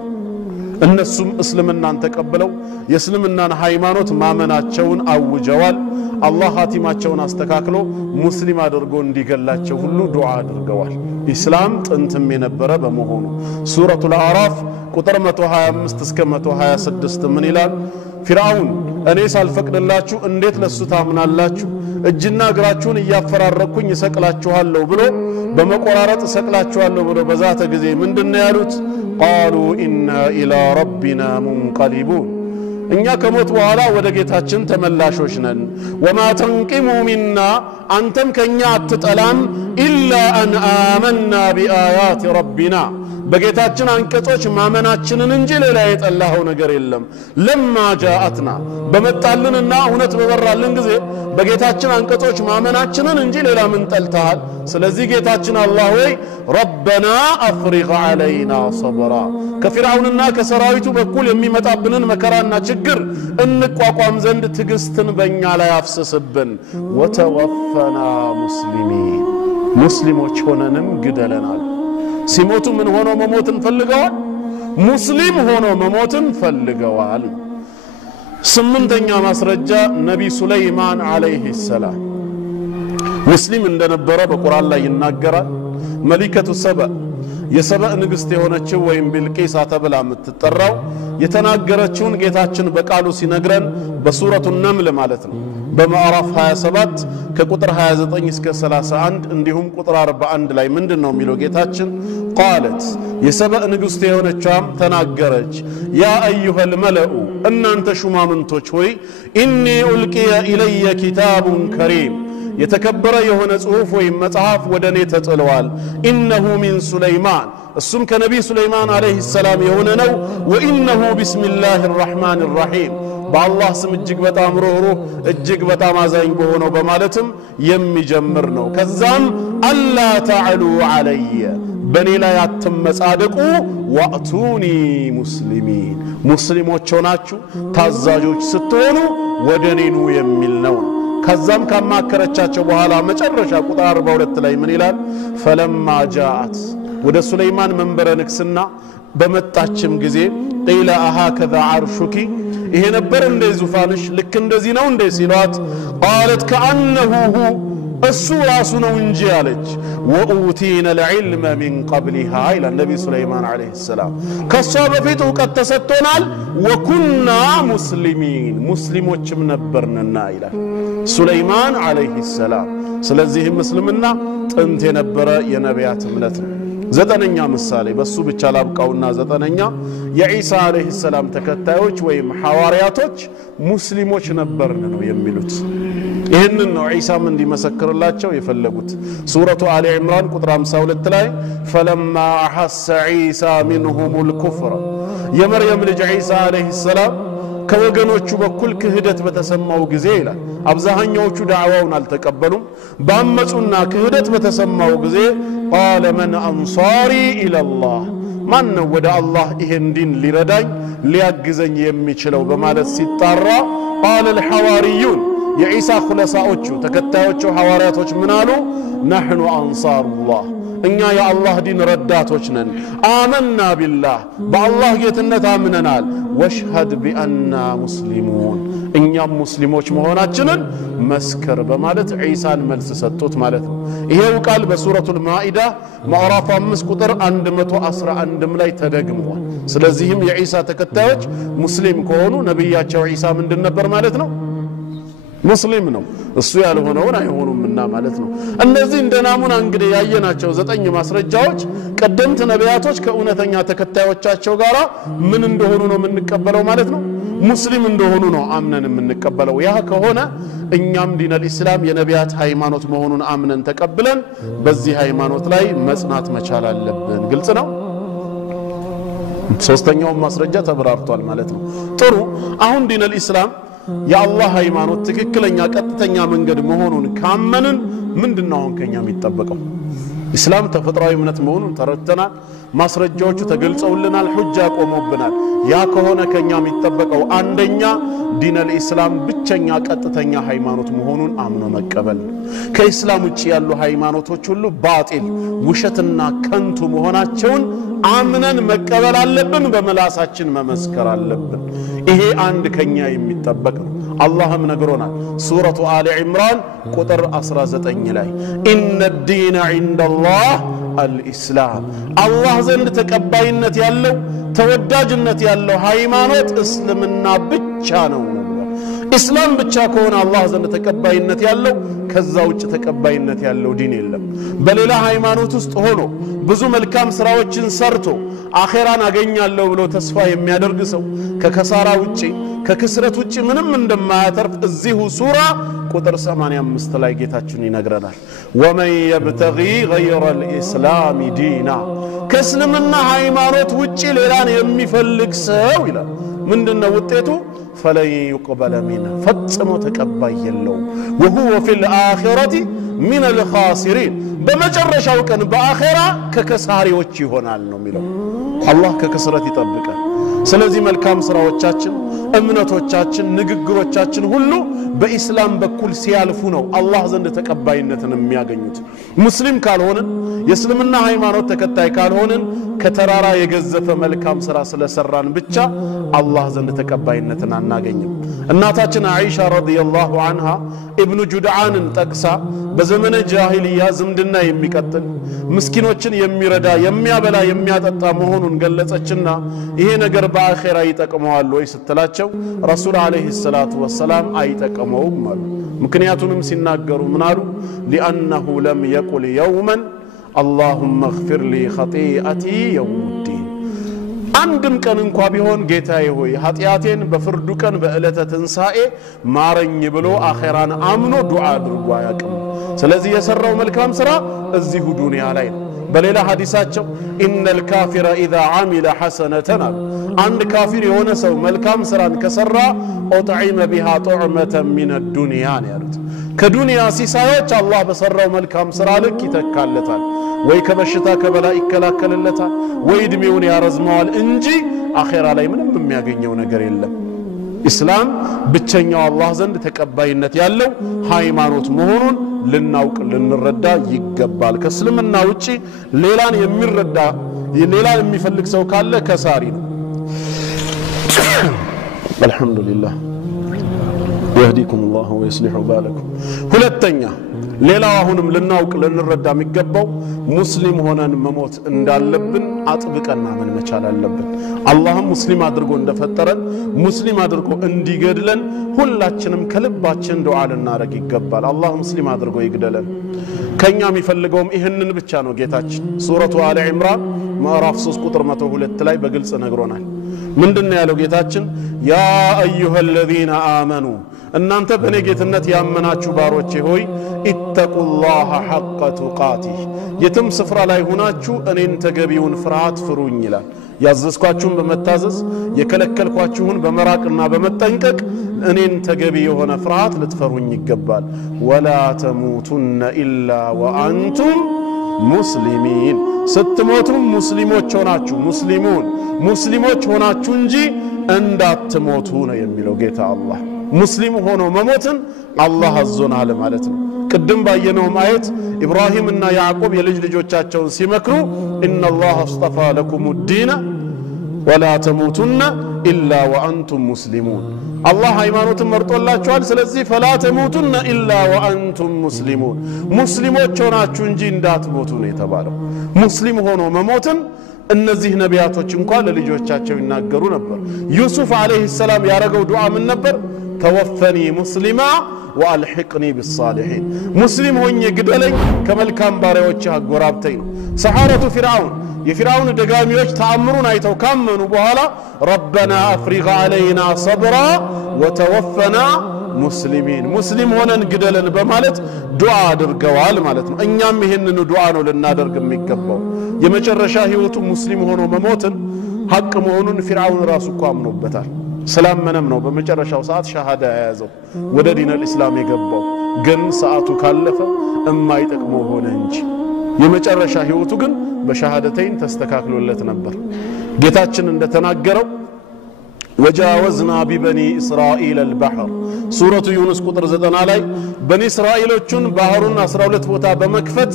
እነሱም እስልምናን ተቀበለው የእስልምናን ሃይማኖት ማመናቸውን አውጀዋል። አላህ ኻቲማቸውን አስተካክሎ ሙስሊም አድርጎ እንዲገላቸው ሁሉ ዱዓ አድርገዋል። ኢስላም ጥንትም የነበረ በመሆኑ ሱረቱል አዕራፍ ቁጥር 125 እስከ 126 ምን ይላል? ፊርዓውን እኔ ሳልፈቅድላችሁ እንዴት ለሱ ታምናላችሁ? እጅና እግራችሁን እያፈራረኩኝ እሰቅላችኋለሁ ብሎ በመቆራረጥ እሰቅላችኋለሁ ብሎ በዛተ ጊዜ ምንድነው ያሉት? ቃሉ ኢና ኢላ ረቢና ሙንቀሊቡን እኛ ከሞት በኋላ ወደ ጌታችን ተመላሾች ነን። ወማ ተንቂሙ ሚና አንተም ከኛ አትጠላም ኢላ አን አመና ቢአያት ረቢና በጌታችን አንቀጾች ማመናችንን እንጂ ሌላ የጠላኸው ነገር የለም። ለማ ጃአትና በመጣልንና እውነት በበራልን ጊዜ በጌታችን አንቀጾች ማመናችንን እንጂ ሌላ ምን ጠልተሃል? ስለዚህ ጌታችን አላህ ወይ ረበና አፍሪግ ዐለይና ሰብራ ከፊርዓውንና ከሰራዊቱ በኩል የሚመጣብንን መከራና ችግር እንቋቋም ዘንድ ትግስትን በእኛ ላይ አፍስስብን። ወተወፈና ሙስሊሚን ሙስሊሞች ሆነንም ግደለናል። ሲሞቱ ምን ሆኖ መሞትን ፈልገዋል? ሙስሊም ሆኖ መሞትን ፈልገዋል። ስምንተኛ ማስረጃ ነቢ ሱለይማን አለይሂ ሰላም ሙስሊም እንደነበረ በቁርአን ላይ ይናገራል። መሊከቱ ሰበእ የሰበእ ንግስት የሆነችው ወይም ቢልቂስ ተብላ የምትጠራው የተናገረችውን ጌታችን በቃሉ ሲነግረን በሱረቱ ነምል ማለት ነው በማዕራፍ 27 ከቁጥር 29 እስከ 31 እንዲሁም ቁጥር 41 ላይ ምንድነው የሚለው ጌታችን? ቃለት የሰበእ ንግስት የሆነችዋም ተናገረች፣ ያ አዩሀል መለኡ እናንተ ሹማምንቶች ሆይ ኢኒ ኡልቂየ ኢለየ ኪታቡን ከሪም የተከበረ የሆነ ጽሑፍ ወይም መጽሐፍ ወደኔ ተጥሏል። ኢነሁ ሚን ሱለይማን እሱም ከነቢይ ሱለይማን አለይሂ ሰላም የሆነ ነው። ወኢነሁ ቢስሚላሂር ረህማኒር ረሂም በአላህ ስም እጅግ በጣም ሩህሩህ እጅግ በጣም አዛኝ በሆነው በማለትም የሚጀምር ነው። ከዛም አላ ተዕሉ ዐለየ በኔ ላይ አትመጻደቁ ወአቱኒ ሙስሊሚን ሙስሊሞች ሆናችሁ ታዛዦች ስትሆኑ ወደኔ ኑ የሚል ነው። ከዛም ካማከረቻቸው በኋላ መጨረሻ ቁጥር 42 ላይ ምን ይላል? ፈለማ ጃአት ወደ ሱለይማን መንበረ ንግስና በመጣችም ጊዜ ቂለ አሃከዛ አርሹኪ ይሄ ነበር እንደ ዙፋንሽ ልክ እንደዚህ ነው እንደ ሲሏት ቃለት ከአነሁ እሱ ራሱ ነው እንጂ አለች። ወኡቲና العلم من قبلها الى النبي سليمان عليه السلام ከሷ በፊት ዕውቀት ተሰጥቶናል። ወኩና ሙስሊሚን ሙስሊሞችም ነበርንና ይላል ሱለይማን عليه السلام። ስለዚህ ሙስልምና ጥንት የነበረ የነቢያት እምነት ነው። ዘጠነኛ ምሳሌ በሱ ብቻ ላብቃውና ዘጠነኛ የኢሳ አለይሂ ሰላም ተከታዮች ወይም ሐዋርያቶች ሙስሊሞች ነበርን ነው የሚሉት። ይሄንን ነው ኢሳም እንዲመሰክርላቸው የፈለጉት። ሱረቱ አሊ ኢምራን ቁጥር 52 ላይ ፈለማ አሐሰ ኢሳ ሚንሁሙል ኩፍር የመርየም ልጅ ኢሳ አለይሂ ሰላም ከወገኖቹ በኩል ክህደት በተሰማው ጊዜ ይላል አብዛኛዎቹ ዳዕዋውን አልተቀበሉም። ባመጹና ክህደት በተሰማው ጊዜ ቃለ መን አንሳሪ ኢላላህ ማን ነው ወደ አላህ ይሄን ዲን ሊረዳኝ ሊያግዘኝ የሚችለው በማለት ሲጣራ ቃለ الحواريون የኢሳ ኹለሳዎቹ ተከታዮቹ ሐዋርያቶች ምን አሉ? ነህኑ አንሳሩላህ እኛ የአላህ ዲን ረዳቶች ነን። አመና ቢላህ በአላህ ጌትነት አምነናል። ወሽሀድ ቢአና ሙስሊሙን እኛም ሙስሊሞች መሆናችንን መስከር በማለት ኢሳን መልስ ሰጡት ማለት ነው። ይሄው ቃል በሱረቱል ማኢዳ ማዕራፍ 5 ቁጥር 111 ላይ ተደግሟል። ስለዚህም የኢሳ ተከታዮች ሙስሊም ከሆኑ ነብያቸው ኢሳ ምንድን ነበር ማለት ነው? ሙስሊም ነው። እሱ ያልሆነውን አይሆኑምና ማለት ነው። እነዚህ እንደናሙና እንግዲህ ያየናቸው 9 ማስረጃዎች ቀደምት ነቢያቶች ከእውነተኛ ተከታዮቻቸው ጋራ ምን እንደሆኑ ነው የምንቀበለው ማለት ነው። ሙስሊም እንደሆኑ ነው አምነን የምንቀበለው። ያ ከሆነ እኛም ዲነል ኢስላም የነቢያት ሃይማኖት መሆኑን አምነን ተቀብለን በዚህ ሃይማኖት ላይ መጽናት መቻል አለብን። ግልጽ ነው። ሶስተኛው ማስረጃ ተብራርቷል ማለት ነው። ጥሩ። አሁን ዲነል ኢስላም የአላህ ሃይማኖት ትክክለኛ ቀጥተኛ መንገድ መሆኑን ካመንን ምንድነው አሁን ከኛ የሚጠበቀው? ኢስላም ተፈጥሯዊ እምነት መሆኑን ተረድተናል ማስረጃዎቹ ተገልጸውልናል ሁጃ ቆሞብናል ያ ከሆነ ከኛ የሚጠበቀው አንደኛ ዲነል ኢስላም ብቸኛ ቀጥተኛ ሃይማኖት መሆኑን አምኖ መቀበል ከኢስላም ውጪ ያሉ ሃይማኖቶች ሁሉ ባጢል ውሸትና ከንቱ መሆናቸውን አምነን መቀበል አለብን በመላሳችን መመስከር አለብን ይሄ አንድ ከኛ የሚጠበቅ ነው አላህም ነግሮናል ሱረቱ አሊ ኢምራን ቁጥር 19 ላይ ኢነ ዲነ ዒንደላህ አልኢስላም አላህ ዘንድ ተቀባይነት ያለው ተወዳጅነት ያለው ሃይማኖት እስልምና ብቻ ነው ኢስላም ብቻ ከሆነ አላህ ዘንድ ተቀባይነት ያለው ከዛ ውጭ ተቀባይነት ያለው ዲን የለም በሌላ ሃይማኖት ውስጥ ሆኖ ብዙ መልካም ስራዎችን ሰርቶ አኺራን አገኛለሁ ብሎ ተስፋ የሚያደርግ ሰው ከከሳራ ውጪ ከክስረት ውጪ ምንም እንደማያተርፍ እዚሁ ሱራ ቁጥር 85 ላይ ጌታችን ይነግረናል ወመን يبتغي غير الاسلام دينا ከእስልምና ሃይማኖት ውጪ ሌላን የሚፈልግ ሰው ይላል ምንድነው ውጤቱ فلن يقبل منه فصمو تقبل يلو وهو في الاخره من الخاسرين በመጨረሻው ቀን በአኺራ ከከሳሪዎች ይሆናል ነው የሚለው አላህ ከከስረት ይጠብቃል ስለዚህ መልካም ስራዎቻችን እምነቶቻችን ንግግሮቻችን ሁሉ በኢስላም በኩል ሲያልፉ ነው አላህ ዘንድ ተቀባይነትን የሚያገኙት ሙስሊም ካልሆነን የእስልምና ሃይማኖት ተከታይ ካልሆነን ከተራራ የገዘፈ መልካም ስራ ስለሰራን ብቻ አላህ ዘንድ ተቀባይነትን አናገኝም እናታችን አይሻ ረዲየላሁ ዐንሃ ኢብኑ ጁድዓንን ጠቅሳ በዘመነ ጃሂልያ ዝምድና የሚቀጥል ምስኪኖችን የሚረዳ የሚያበላ የሚያጠጣ መሆኑን ገለጸችና ይሄ ነገር በአኺራ ይጠቅመዋል ወይ ስትላቸው ረሱል አለይሂ ሰላቱ ወሰለም አይጠቅመውም አሉ ምክንያቱንም ሲናገሩ ምን አሉ لانه لم يقل يوما اللهم اغفر لي خطيئتي يوم الدين አንድም ቀን እንኳን ቢሆን ጌታዬ ሆይ ኃጢያቴን በፍርዱ ቀን በእለተ ትንሳኤ ማረኝ ብሎ አኺራን አምኖ ዱዓ አድርጎ አያውቅም ስለዚህ የሰራው መልካም ስራ እዚሁ ዱንያ ላይ ነው በሌላ ሐዲሳቸው ኢነል ካፊረ ኢዛ አሚለ ሐሰነተን አንድ ካፊር የሆነ ሰው መልካም ስራን ከሰራ ኦጥዒመ ቢሃ ጡዕመተን ሚነ ዱንያ ያሉት ከዱንያ ሲሳዮች አላህ በሰራው መልካም ስራ ልክ ይተካለታል ወይ ከበሽታ ከበላ ይከላከልለታል ወይ እድሜውን ያረዝመዋል እንጂ አኺራ ላይ ምንም የሚያገኘው ነገር የለም ኢስላም ብቸኛው አላህ ዘንድ ተቀባይነት ያለው ሃይማኖት መሆኑን ልናውቅ ልንረዳ ይገባል ከእስልምና ውጪ ሌላን የሚረዳ ሌላን የሚፈልግ ሰው ካለ ከሳሪ ነው አልহামዱሊላህ يهديكم الله ويصلح بالكم ሁለተኛ ሌላው አሁንም ልናውቅ ልንረዳ የሚገባው ሙስሊም ሆነን መሞት እንዳለብን አጥብቀና ምን መቻል አለብን አላህም ሙስሊም አድርጎ እንደፈጠረን ሙስሊም አድርጎ እንዲገድለን ሁላችንም ከልባችን ዱዓ ልናረግ ይገባል አላህ ሙስሊም አድርጎ ይግደለን ከኛ የሚፈልገውም ይሄንን ብቻ ነው ጌታችን ሱረቱ አሊ ኢምራን ምዕራፍ 3 ቁጥር 102 ላይ በግልጽ ነግሮናል ምንድነው ያለው ጌታችን ያ አዩሀለዚነ አመኑ እናንተ በኔ ጌትነት ያመናችሁ ባሮቼ ሆይ ኢተቁላህ ሐቀ ቱቃቲህ የትም ስፍራ ላይ ሆናችሁ እኔን ተገቢውን ፍርሃት ፍሩኝ ይላል ያዘዝኳችሁን በመታዘዝ የከለከልኳችሁን በመራቅና በመጠንቀቅ እኔን ተገቢ የሆነ ፍርሃት ልትፈሩኝ ይገባል ወላ ተሙቱነ ኢላ ወአንቱም ሙስሊሚን ስትሞቱም ሙስሊሞች ሆናችሁ ሙስሊሞች ሆናችሁ እንጂ እንዳትሞቱ ነው የሚለው ጌታ አላህ ሙስሊም ሆኖ መሞትን አላህ አዞናል ማለት ነው ቅድም ባየነው ማየት ኢብራሂም እና ያዕቆብ የልጅ ልጆቻቸውን ሲመክሩ ኢነላህ አስጠፋ ለኩም الدين ولا تموتن الا وانتم مسلمون الله ሃይማኖትን መርጦላችኋል ስለዚህ فلا تموتن الا وانتم مسلمون ሙስሊሞች ሆናችሁ እንጂ እንዳትሞቱ ነው የተባለው ሙስሊም ሆኖ መሞትን እነዚህ ነቢያቶች እንኳን ለልጆቻቸው ይናገሩ ነበር ዩሱፍ አለይሂ ሰላም ያረገው ዱዓ ምን ነበር توفني مسلما والحقني بالصالحين مسلم ሆኜ ግደለኝ ከመልካም ባሪያዎች አጎራብተኝ ነው ሰሐረቱ ፍርዓውን የፍርዓውን ደጋሚዎች ተአምሩን አይተው ካመኑ በኋላ ربنا افرغ علينا صبرا وتوفنا مسلمين مسلم ሆነን ግደለን በማለት ዱዓ አድርገዋል ማለት ነው እኛም ይሄንን ዱዓ ነው ልናደርግ የሚገባው የመጨረሻ ህይወቱ ሙስሊም ሆኖ መሞትን ሐቅ መሆኑን ፍርዓውን ራሱ አምኖበታል ሰላምንም ነው በመጨረሻው ሰዓት ሻሃዳ ያዘው ወደ ዲን الاسلام የገባው ግን ሰዓቱ ካለፈ እማይጠቅመው ሆነ እንጂ የመጨረሻ ህይወቱ ግን በሸሃደተይን ተስተካክሎለት ነበር ጌታችን እንደተናገረው وجاوزنا ببني إسرائيل البحر سورة يونس قطر زدنا لي بني إسرائيل چون بحرون 12 ቦታ በመክፈት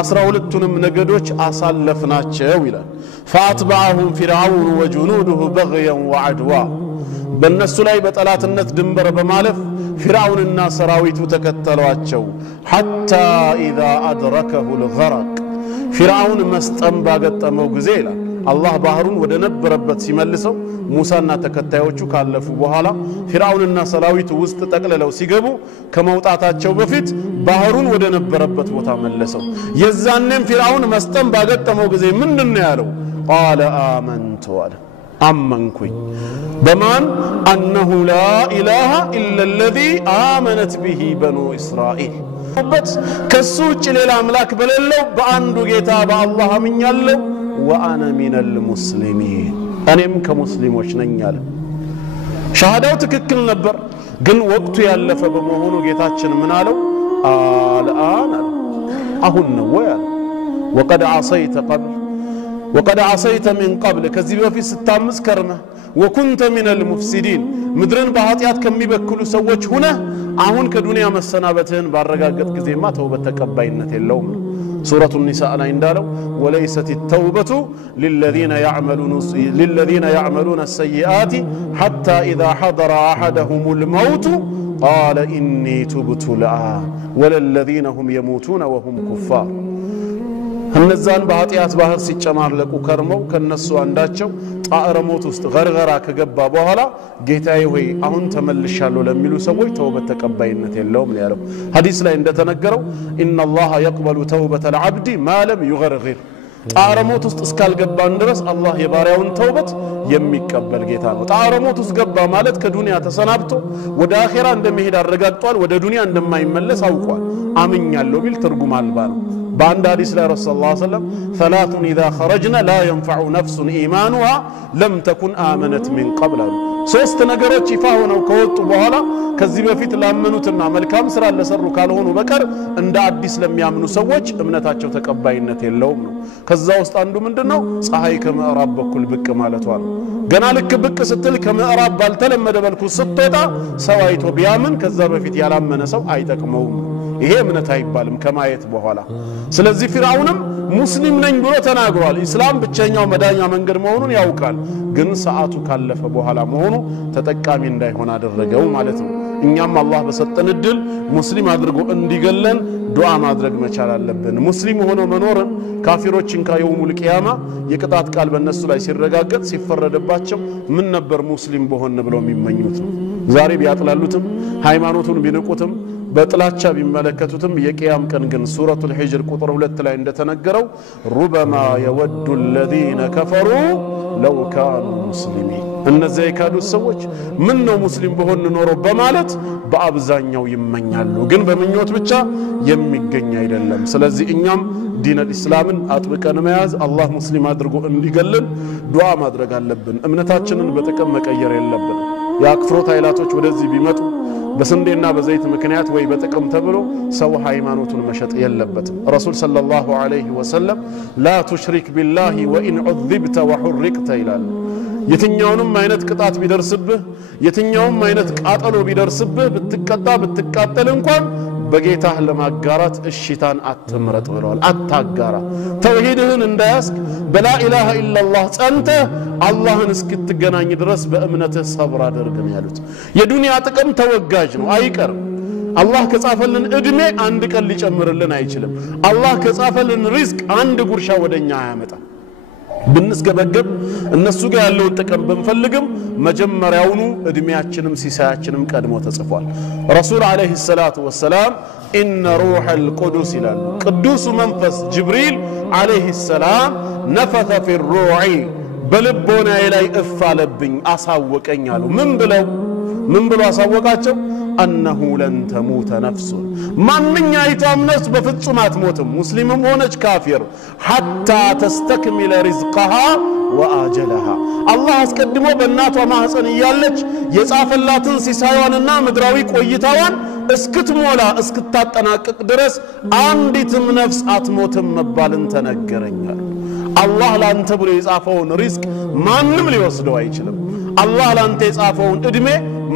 12ቱንም ነገዶች አሳለፍናቸው ይላል فاتبعهم فرعون وجنوده بغيا وعدوا በእነሱ ላይ በጠላትነት ድንበር በማለፍ فرعونና ሰራዊቱ ተከተሏቸው حتى اذا ادركه الغرق فرعون መስጠም ባገጠመው ጊዜ ይላል الله ባህሩን ወደ ነበረበት ሲመልሰው ሙሳና ተከታዮቹ ካለፉ በኋላ فرعونና ሰራዊቱ ውስጥ ተጠቅልለው ሲገቡ ከመውጣታቸው በፊት ባህሩን ወደ ነበረበት ቦታ መለሰው የዛንም فرعون መስጠም ባገጠመው ጊዜ ምንድነው ያለው قال آمنت አመንኩኝ በማን أنه لا إله إلا الذي آمنت به بنو إسرائيل ከሱ ውጭ ሌላ አምላክ በሌለው በአንዱ ጌታ በአላህ አምኛለሁ وأنا من المسلمين أنيم كمسلموش نيال شهادة تككل نبر قل وقت يالف بمهونو جيتاتشن منالو الآن أهن ويال وقد عصيت من قبل كذب في 6 كرمه وكنت من المفسدين مدرن بهاتيات كم يبكلوا سوّج هنا أهون كدنيا مسنابتهن بارغاقت كذي ما توبة تكباينة اللوم سورة النساء عندنا وليست التوبة للذين يعملون السيئات حتى إذا حضر أحدهم الموت قال إني تبت الآن ولا الذين هم يموتون وهم كفار እነዛን በኃጢያት ባህር ሲጨማለቁ ከርመው ከነሱ አንዳቸው ጣዕረ ሞት ውስጥ ገርገራ ከገባ በኋላ ጌታዬ ሆይ አሁን ተመልሻለሁ ለሚሉ ሰዎች ተውበት ተቀባይነት የለውም ያለው ሐዲስ ላይ እንደተነገረው ኢነላህ يقبل توبة العبد ما لم يغرغر ጣዕረ ሞት ውስጥ እስካልገባን ድረስ አላህ የባሪያውን ተውበት የሚቀበል ጌታ ነው ጣዕረ ሞት ውስጥ ገባ ማለት ከዱንያ ተሰናብቶ ወደ አኺራ እንደሚሄድ አረጋግጧል ወደ ዱንያ እንደማይመለስ አውቋል አምኛለሁ ቢል ትርጉም አልባ ነው بان حديث رسول الله صلى الله عليه وسلم 3 إذا خرجنا لا ينفع نفس إيمانها لم تكن آمنت من قبل ሶስት ነገሮች ይፋ ሆነው ከወጡ በኋላ ከዚህ በፊት ላመኑትና መልካም ስራ ለሰሩ ካልሆኑ በቀር እንደ አዲስ ለሚያምኑ ሰዎች እምነታቸው ተቀባይነት የለውም ነው ከዛ ውስጥ አንዱ ምንድነው ፀሐይ ከመዕራብ በኩል ብቅ ማለቷ ነው ገና ልክ ብቅ ስትል ከመዕራብ ባልተለመደ መልኩ ስትወጣ ሰው አይቶ ቢያምን ከዛ በፊት ያላመነ ሰው አይጠቅመውም ይሄ እምነት አይባልም ከማየት በኋላ ስለዚህ ፍራውንም ሙስሊም ነኝ ብሎ ተናግሯል እስላም ብቸኛው መዳኛ መንገድ መሆኑን ያውቃል ግን ሰዓቱ ካለፈ በኋላ መሆኑ ተጠቃሚ እንዳይሆን አደረገው ማለት ነው እኛም አላህ በሰጠን እድል ሙስሊም አድርጎ እንዲገለን ዱዓ ማድረግ መቻል አለብን ሙስሊም ሆኖ መኖርን ካፊሮችን ከየውሙል ቂያማ የቅጣት ቃል በእነሱ ላይ ሲረጋገጥ ሲፈረደባቸው ምን ነበር ሙስሊም በሆነ ብለው የሚመኙት ነው ዛሬ ቢያጥላሉትም ሃይማኖቱን ቢንቁትም በጥላቻ ቢመለከቱትም የቂያም ቀን ግን ሱረቱል ሂጅር ቁጥር 2 ላይ እንደተነገረው ሩበማ የወዱ الذين كفروا لو كانوا مسلمين እነዚህ የካዱ ሰዎች ምን ነው ሙስሊም በሆን ኖሮ በማለት በአብዛኛው ይመኛሉ ግን በመኞት ብቻ የሚገኝ አይደለም ስለዚህ እኛም ዲን الاسلامን አጥብቀን መያዝ አላህ ሙስሊም አድርጎ እንዲገለን ዱዓ ማድረግ አለብን እምነታችንን በጥቅም መቀየር የለብንም ያክፍሮት ኃይላቶች ወደዚህ ቢመጡ በስንዴና በዘይት ምክንያት ወይ በጥቅም ተብሎ ሰው ሃይማኖቱን መሸጥ የለበትም ረሱል ሰለላሁ ዐለይሂ ወሰለም لا تشرك بالله وان عذبت وحرقت ይላል የትኛውንም አይነት ቅጣት ቢደርስብህ የትኛውም አይነት ቃጠሎ ቢደርስብህ ብትቀጣ ብትቃጠል እንኳን በጌታህ ለማጋራት እሽታን አትምረጥ ብለዋል አታጋራ ተውሂድህን እንዳያስክ በላ ኢላሃ ኢላላህ ጸንተ አላህን እስክትገናኝ ድረስ በእምነትህ ሰብር አድርግ ነው ያሉት የዱንያ ጥቅም ተወጋጅ ነው አይቀርም አላህ ከጻፈልን እድሜ አንድ ቀን ሊጨምርልን አይችልም አላህ ከጻፈልን ሪዝቅ አንድ ጉርሻ ወደኛ አያመጣ ብንስገበገብ እነሱ ጋር ያለው ጥቅም በመፈልግም መጀመሪያውኑ እድሜያችንም ሲሳያችንም ቀድሞ ተጽፏል ረሱል አለይሂ ሰላቱ ወሰለም ኢነ ሩሐል ቁዱስ ይላል ቅዱስ መንፈስ ጅብሪል አለይሂ ሰላም ነፈተ ፊ الروع በልቦናዬ ላይ እፋለብኝ አሳወቀኝ አሉ ምን ብለው አሳወቃቸው أنه لن تموت نفس من يعيتم نفس بفتصمات موتم مسلم هونج كافر حتى تستكمل رزقها وآجلها الله اسكدمو بنات وما حسن يالج يصافلاتن سيسايواننا مدراوي قويتاوان እስክትሞላ እስክታጠናቅቅ ድረስ አንዲትም ነፍስ አትሞትም መባልን ተነገረኛል አላህ ላንተ ብሎ የጻፈውን ሪዝቅ ማንም ሊወስደው አይችልም አላህ ላንተ የጻፈውን እድሜ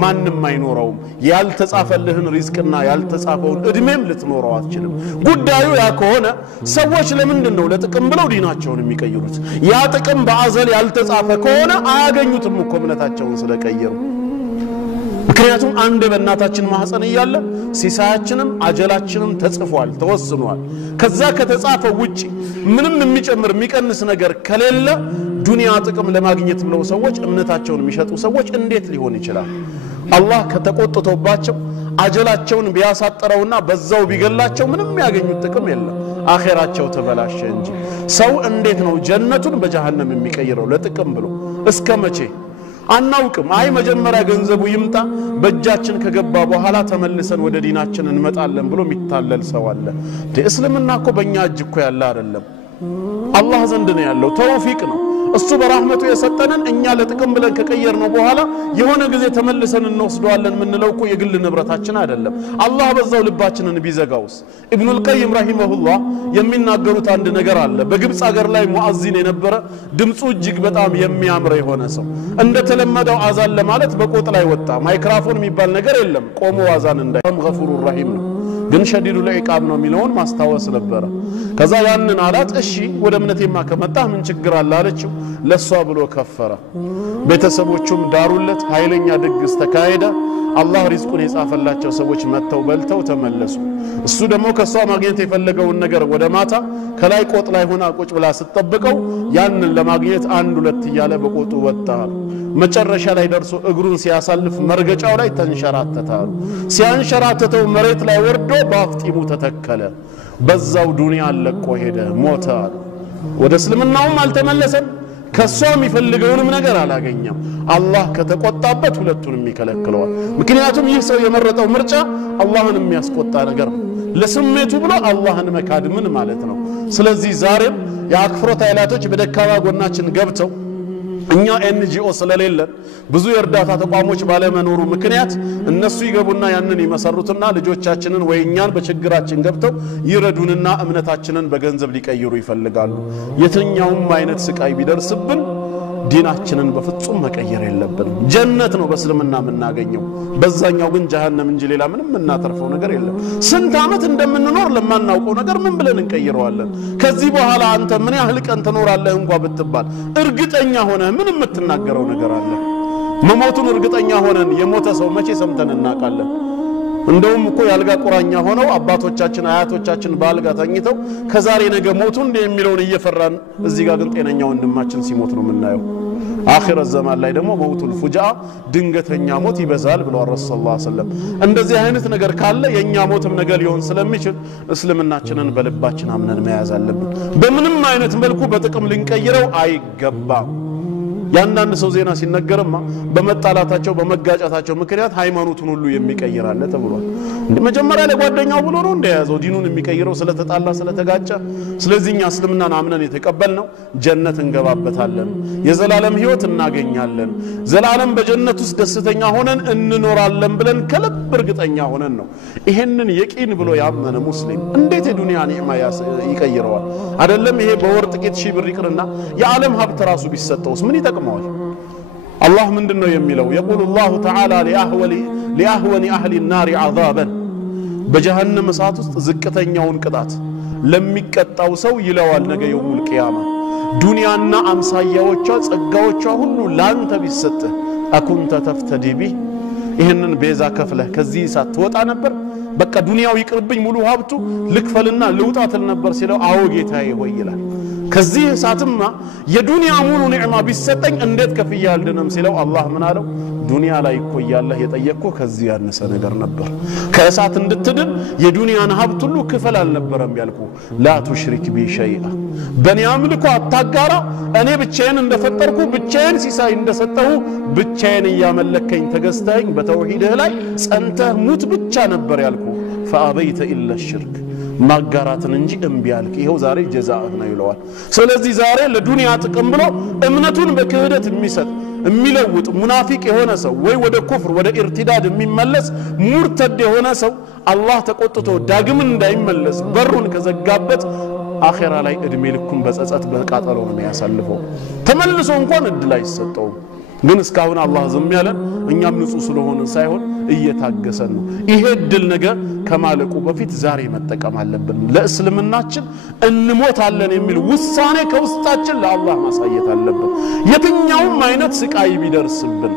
ማንም አይኖረውም ያልተጻፈልህን ሪዝቅና ያልተጻፈውን እድሜም ልትኖረው አትችልም ጉዳዩ ያ ከሆነ ሰዎች ለምንድን ነው ለጥቅም ብለው ዲናቸውን የሚቀይሩት ያ ጥቅም በአዘል ያልተጻፈ ከሆነ አያገኙትም እኮ እምነታቸውን ስለቀየሩ ምክንያቱም አንድ በእናታችን ማህፀን ይያለ ሲሳያችንም አጀላችንም ተጽፏል ተወስኗል ከዛ ከተጻፈው ውጪ ምንም የሚጨምር የሚቀንስ ነገር ከሌለ ዱንያ ጥቅም ለማግኘት ብለው ሰዎች እምነታቸውን የሚሸጡ ሰዎች እንዴት ሊሆን ይችላል አላህ ከተቆጥቶባቸው አጀላቸውን ቢያሳጥረውና በዛው ቢገላቸው ምንም ያገኙት ጥቅም የለም አኺራቸው ተበላሸ እንጂ ሰው እንዴት ነው ጀነቱን በጀሃነም የሚቀይረው ለጥቅም ብሎ እስከመቼ አናውቅም አይ መጀመሪያ ገንዘቡ ይምጣ በእጃችን ከገባ በኋላ ተመልሰን ወደ ዲናችን እንመጣለን ብሎ የሚታለል ሰው አለ እስልምና እኮ በእኛ እጅ እኮ ያለ አይደለም አላህ ዘንድ ነው ያለው ተውፊቅ ነው እሱ በረህመቱ የሰጠንን እኛ ለጥቅም ብለን ከቀየርነው በኋላ የሆነ ጊዜ ተመልሰን እንወስደዋለን ምንለው እኮ የግል ንብረታችን አይደለም አላህ በዛው ልባችንን ቢዘጋውስ ኢብኑ አልቀይም ረሂመሁላህ የሚናገሩት አንድ ነገር አለ በግብጽ ሀገር ላይ ሙአዚን የነበረ ድምጹ እጅግ በጣም የሚያምር የሆነ ሰው እንደተለመደው አዛን ለማለት በቆጥ ላይ ወጣ ማይክሮፎን የሚባል ነገር የለም ቆሞ አዛን እንዳይም ገፉሩር ረሂም ነው ግን ሸዲዱ ለኢቃብ ነው የሚለውን ማስታወስ ነበር ከዛ ያንን አላት እሺ ወደ እምነቴማ ከመጣ ምን ችግር አለ አለችው ለሷ ብሎ ከፈረ ቤተሰቦቹም ዳሩለት ኃይለኛ ድግስ ተካሄደ አላህ ሪዝቁን የጻፈላቸው ሰዎች መተው በልተው ተመለሱ እሱ ደግሞ ከሷ ማግኘት የፈለገውን ነገር ወደ ማታ ከላይ ቆጥ ላይ ሆና ቁጭ ብላ ስትጠብቀው ያንን ለማግኘት አንድ ሁለት ይያለ በቆጡ ወጣ መጨረሻ ላይ ደርሶ እግሩን ሲያሳልፍ መርገጫው ላይ ተንሸራተታሉ ሲያንሸራተተው መሬት ላይ ወርዶ ባፍጢሙ ተተከለ በዛው ዱንያ ለቆ ሄደ ሞተ ወደ እስልምናውም አልተመለሰም ከሷም ይፈልገውንም ነገር አላገኘም አላህ ከተቆጣበት ሁለቱንም ይከለክለዋል ምክንያቱም ይህ ሰው የመረጠው ምርጫ አላህን የሚያስቆጣ ነገር ነው ለስሜቱ ብሎ አላህን መካድ ምን ማለት ነው ስለዚህ ዛሬም የአክፍሮት ኃይላቶች በደካማ ጎናችን ገብተው እኛ ኤንጂኦ ስለሌለን ብዙ የእርዳታ ተቋሞች ባለመኖሩ ምክንያት እነሱ ይገቡና ያንን ይመሰሩትና ልጆቻችንን ወይኛን በችግራችን ገብተው ይረዱንና እምነታችንን በገንዘብ ሊቀይሩ ይፈልጋሉ የትኛውም አይነት ስቃይ ቢደርስብን ዲናችንን በፍጹም መቀየር የለብንም ጀነት ነው በእስልምና የምናገኘው በዛኛው ግን ጀሃነም እንጂ ሌላ ምንም እናተርፈው ነገር የለም ስንት አመት እንደምንኖር ለማናውቀው ነገር ምን ብለን እንቀይረዋለን ከዚህ በኋላ አንተ ምን ያህል ቀን ትኖራለህ እንኳን ብትባል እርግጠኛ ሆነ ምን የምትናገረው ነገር አለ መሞቱን እርግጠኛ ሆነን የሞተ ሰው መቼ ሰምተን እናቃለን እንደውም እኮ ያልጋ ቁራኛ ሆነው አባቶቻችን አያቶቻችን ባልጋ ተኝተው ከዛሬ ነገ ሞቱ እንደ የሚለውን እየፈራን እዚህ ጋር ግን ጤነኛ ወንድማችን ሲሞት ነው የምናየው አኺር ዘማን ላይ ደግሞ መውቱል ፉጃ ድንገተኛ ሞት ይበዛል ብለው ረሱላህ ሰለላሁ ዐለይሂ ወሰለም እንደዚህ አይነት ነገር ካለ የኛ ሞትም ነገር ሊሆን ስለሚችል እስልምናችንን በልባችን አምነን መያዝ አለብን በምንም አይነት መልኩ በጥቅም ልንቀይረው አይገባም ያንዳንድ ሰው ዜና ሲነገርማ በመጣላታቸው በመጋጫታቸው ምክንያት ሃይማኖቱን ሁሉ የሚቀይራለ ተብሏል መጀመሪያ ለጓደኛው ብሎ ነው እንደያዘው ዲኑን የሚቀይረው ስለተጣላ ስለተጋጨ ስለዚህኛ እስልምናን አምነን የተቀበልነው ጀነት እንገባበታለን የዘላለም ህይወት እናገኛለን ዘላለም በጀነት ውስጥ ደስተኛ ሆነን እንኖራለን ብለን ከልብ እርግጠኛ ሆነን ነው ይሄንን የቂን ብሎ ያመነ ሙስሊም እንዴት የዱንያ ኒዕማ ይቀይረዋል አይደለም ይሄ በወር ጥቂት ሺህ ብር ይቅርና የዓለም ሀብት ራሱ ቢሰጠውስ ምን ይጠቅማል الله من دنو يميلو يقول الله تعالى لأهون أهل النار عذابا بجهنم ساتوس زكتنيون قطات ለሚቀጣው ሰው ይለዋል ነገ የውል ቂያማ ዱንያና አምሳያዎቿ ጸጋዎቿ ሁሉ ላንተ ቢሰጥ አኩንተ ተፍተዲ ቢ ይሄንን ቤዛ ከፍለ ከዚህ ሳትወጣ ነበር በቃ ዱንያው ይቅርብኝ ሙሉ ሀብቱ ልክፈልና ልውጣትል ነበር ሲለው አዎ ጌታዬ ሆይ ይላል ከዚህ ሳትማ የዱንያ ሙሉ ኒዕማ ቢሰጠኝ እንዴት ከፍያ አልደንም ሲለው አላህ ምን አለው ዱንያ ላይ እኮ ያለህ የጠየቅኩ ከዚህ ያነሰ ነገር ነበር ከእሳት እንድትድን የዱንያን ሀብት ሁሉ ክፈል አልነበረም ያልኩ ላ ትሽሪክ ቢ ሸይአ በኔ አምልኮ አታጋራ እኔ ብቻዬን እንደፈጠርኩ ብቻዬን ሲሳይ እንደሰጠው ብቻዬን ያመለከኝ ተገዝተኝ በተውሂድህ ላይ ጸንተህ ሙት ብቻ ነበር ያልኩ فأبيت إلا الشرك ማጋራትን እንጂ እምቢ አልክ ይሄው ዛሬ ጀዛእ ነው ይለዋል ስለዚህ ዛሬ ለዱንያ ጥቅም ብሎ እምነቱን በክህደት የሚሰጥ የሚለውጥ ሙናፊቅ የሆነ ሰው ወይ ወደ ኩፍር ወደ ኢርቲዳድ የሚመለስ ሙርተድ የሆነ ሰው አላህ ተቆጥቶ ዳግም እንዳይመለስ በሩን ከዘጋበት አኺራ ላይ እድሜ ልኩን በጸጸት በቃጠሎ ነው የሚያሳልፈው ተመልሶ እንኳን እድል አይሰጠው ግን እስካሁን አላህ ዝም ያለን እኛም ንጹህ ስለሆነ ሳይሆን እየታገሰን ነው ይሄ እድል ነገር ከማለቁ በፊት ዛሬ መጠቀም አለብን ለእስልምናችን እንሞታለን የሚል ውሳኔ ከውስጣችን ለአላህ ማሳየት አለብን የትኛውም አይነት ስቃይ ቢደርስብን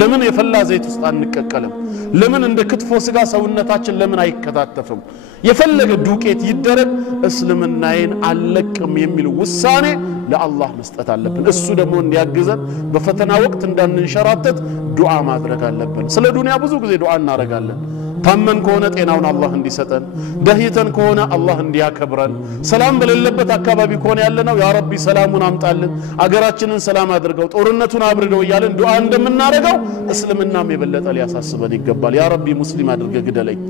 ለምን የፈላ ዘይት ውስጥ አንቀቀልም ለምን እንደ ክትፎ ስጋ ሰውነታችን ለምን አይከታተፍም የፈለገ ዱቄት ይደረግ እስልምናዬን አለቅም የሚል ውሳኔ ለአላህ መስጠት አለብን እሱ ደግሞ እንዲያግዘን በፈተና ወቅት እንዳንንሸራተት ዱዓ ማድረግ አለብን ስለ ዱንያ ብዙ ጊዜ ዱዓ እናረጋለን ታመን ከሆነ ጤናውን አላህ እንዲሰጠን ደህይተን ከሆነ አላህ እንዲያከብረን ሰላም በሌለበት አካባቢ ከሆነ ያለነው ያ ረቢ ሰላሙን አምጣልን አገራችንን ሰላም አድርገው ጦርነቱን አብርደው ይያለን ዱዓ እንደምናረጋው እስልምናም የበለጠ ሊያሳስበን ይገባል ያ ረቢ ሙስሊም አድርገ ግደለኝ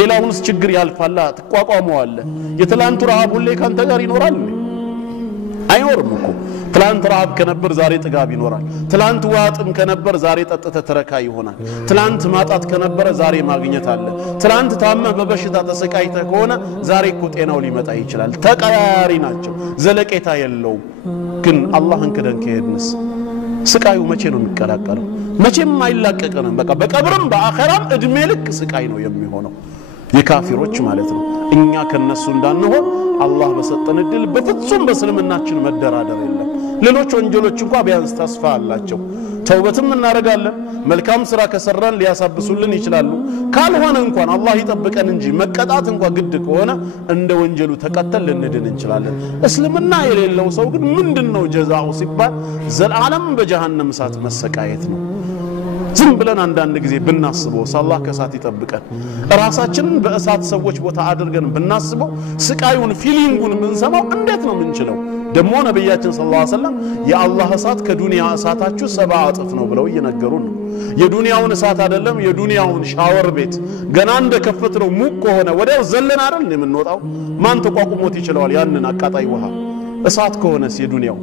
ሌላውንስ ችግር ያልፋላ ተቋቋመዋለህ የትላንቱ ረሃብ ሁሌ ካንተ ጋር ይኖራል አይኖርም እኮ ትላንት ረሃብ ከነበር ዛሬ ጥጋብ ይኖራል ትላንት ዋጥም ከነበር ዛሬ ጠጥተ ተረካ ይሆናል ትላንት ማጣት ከነበር ዛሬ ማግኘት አለ ትላንት ታመህ በበሽታ ተሰቃይተ ከሆነ ዛሬ እኮ ጤናው ሊመጣ ይችላል ተቀያሪ ናቸው ዘለቄታ የለውም ግን አላህን ከደን ከሄድንስ ስቃዩ መቼ ነው የሚቀላቀለው መቼም አይላቀቀንም በቃ በቀብርም በአኺራም እድሜ ልክ ስቃይ ነው የሚሆነው የካፊሮች ማለት ነው እኛ ከነሱ እንዳንሆን አላህ በሰጠን እድል በፍጹም በእስልምናችን መደራደር የለም ሌሎች ወንጀሎች እንኳን ቢያንስ ተስፋ አላቸው ተውበትም እናረጋለን መልካም ስራ ከሰራን ሊያሳብሱልን ይችላሉ ካልሆነ እንኳን አላህ ይጠብቀን እንጂ መቀጣት እንኳን ግድ ከሆነ እንደ ወንጀሉ ተቀተል ልንድን እንችላለን እስልምና የሌለው ሰው ግን ምንድነው ጀዛኡ ሲባል ዘላለም በጀሃነም እሳት መሰቃየት ነው ዝም ብለን አንዳንድ ጊዜ ብናስበው አላህ ከሳት ይጠብቀን ራሳችንን በእሳት ሰዎች ቦታ አድርገን ብናስበው ስቃዩን ፊሊንጉን ምንሰማው እንዴት ነው ምንችለው ደሞ ነብያችን ሰለላሁ ዐለይሂ ወሰለም የአላህ እሳት ከዱንያ እሳታችሁ 7 እጥፍ ነው ብለው እየነገሩን ነው የዱንያውን እሳት አይደለም የዱንያውን ሻወር ቤት ገና እንደከፈትነው ሙቅ ሆነ ወዲያው ዘለን አይደል የምንወጣው ማን ተቋቁሞት ይችላል ያንን አቃጣይ ውሃ እሳት ከሆነስ የዱንያው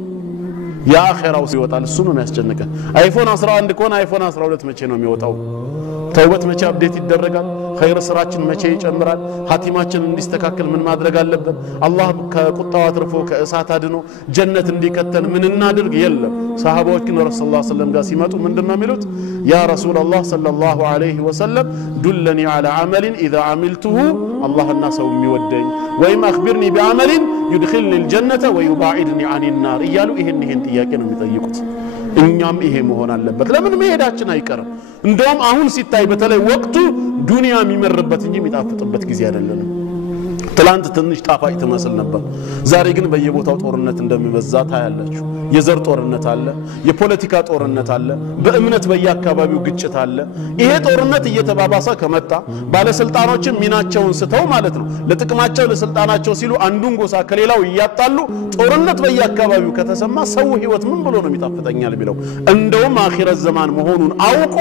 ያ አኺራው ሲወጣል እሱ ነው የሚያስጨንቀ አይፎን 11 ከሆነ አይፎን 12 መቼ ነው የሚወጣው ተውበት መቼ አፕዴት ይደረጋል ኸይር ስራችን መቼ ይጨምራል ሀቲማችን እንዲስተካከል ምን ማድረግ አለበት አላህ ከቁጣው አትርፎ ከእሳት አድኖ ጀነት እንዲከተን ምን እናድርግ የለም ሰሃባዎች ግን ረሱላህ ሰለላሁ ዐለይሂ ወሰለም ጋር ሲመጡ ምንድነው የሚሉት ያ ረሱላህ ሰለላሁ ዐለይሂ ወሰለም ዱለኒ ዐላ ዐመልን ኢዛ አሚልቱሁ አላህና ሰው የሚወደኝ ወይም አኽቢርኒ ቢዐመልን ይድኺልኒ الجنة ويبعدني عن النار እያሉ ይሄን ጥያቄ ነው የሚጠይቁት እኛም ይሄ መሆን አለበት ለምን መሄዳችን አይቀርም እንደውም አሁን ሲታይ በተለይ ወቅቱ ዱንያ የሚመርበት እንጂ የሚጣፍጥበት ጊዜ አይደለም ትላንት ትንሽ ጣፋጭ ተመስል ነበር ዛሬ ግን በየቦታው ጦርነት እንደሚበዛ ታያላችሁ የዘር ጦርነት አለ የፖለቲካ ጦርነት አለ በእምነት በየአካባቢው ግጭት አለ ይሄ ጦርነት እየተባባሰ ከመጣ ባለስልጣኖችም ሚናቸውን ስተው ማለት ነው ለጥቅማቸው ለስልጣናቸው ሲሉ አንዱን ጎሳ ከሌላው ያጣሉ ጦርነት በየአካባቢው ከተሰማ ሰው ህይወት ምን ብሎ ነው የሚጣፍጠኛል ቢለው እንደውም አኺረት ዘማን መሆኑን አውቆ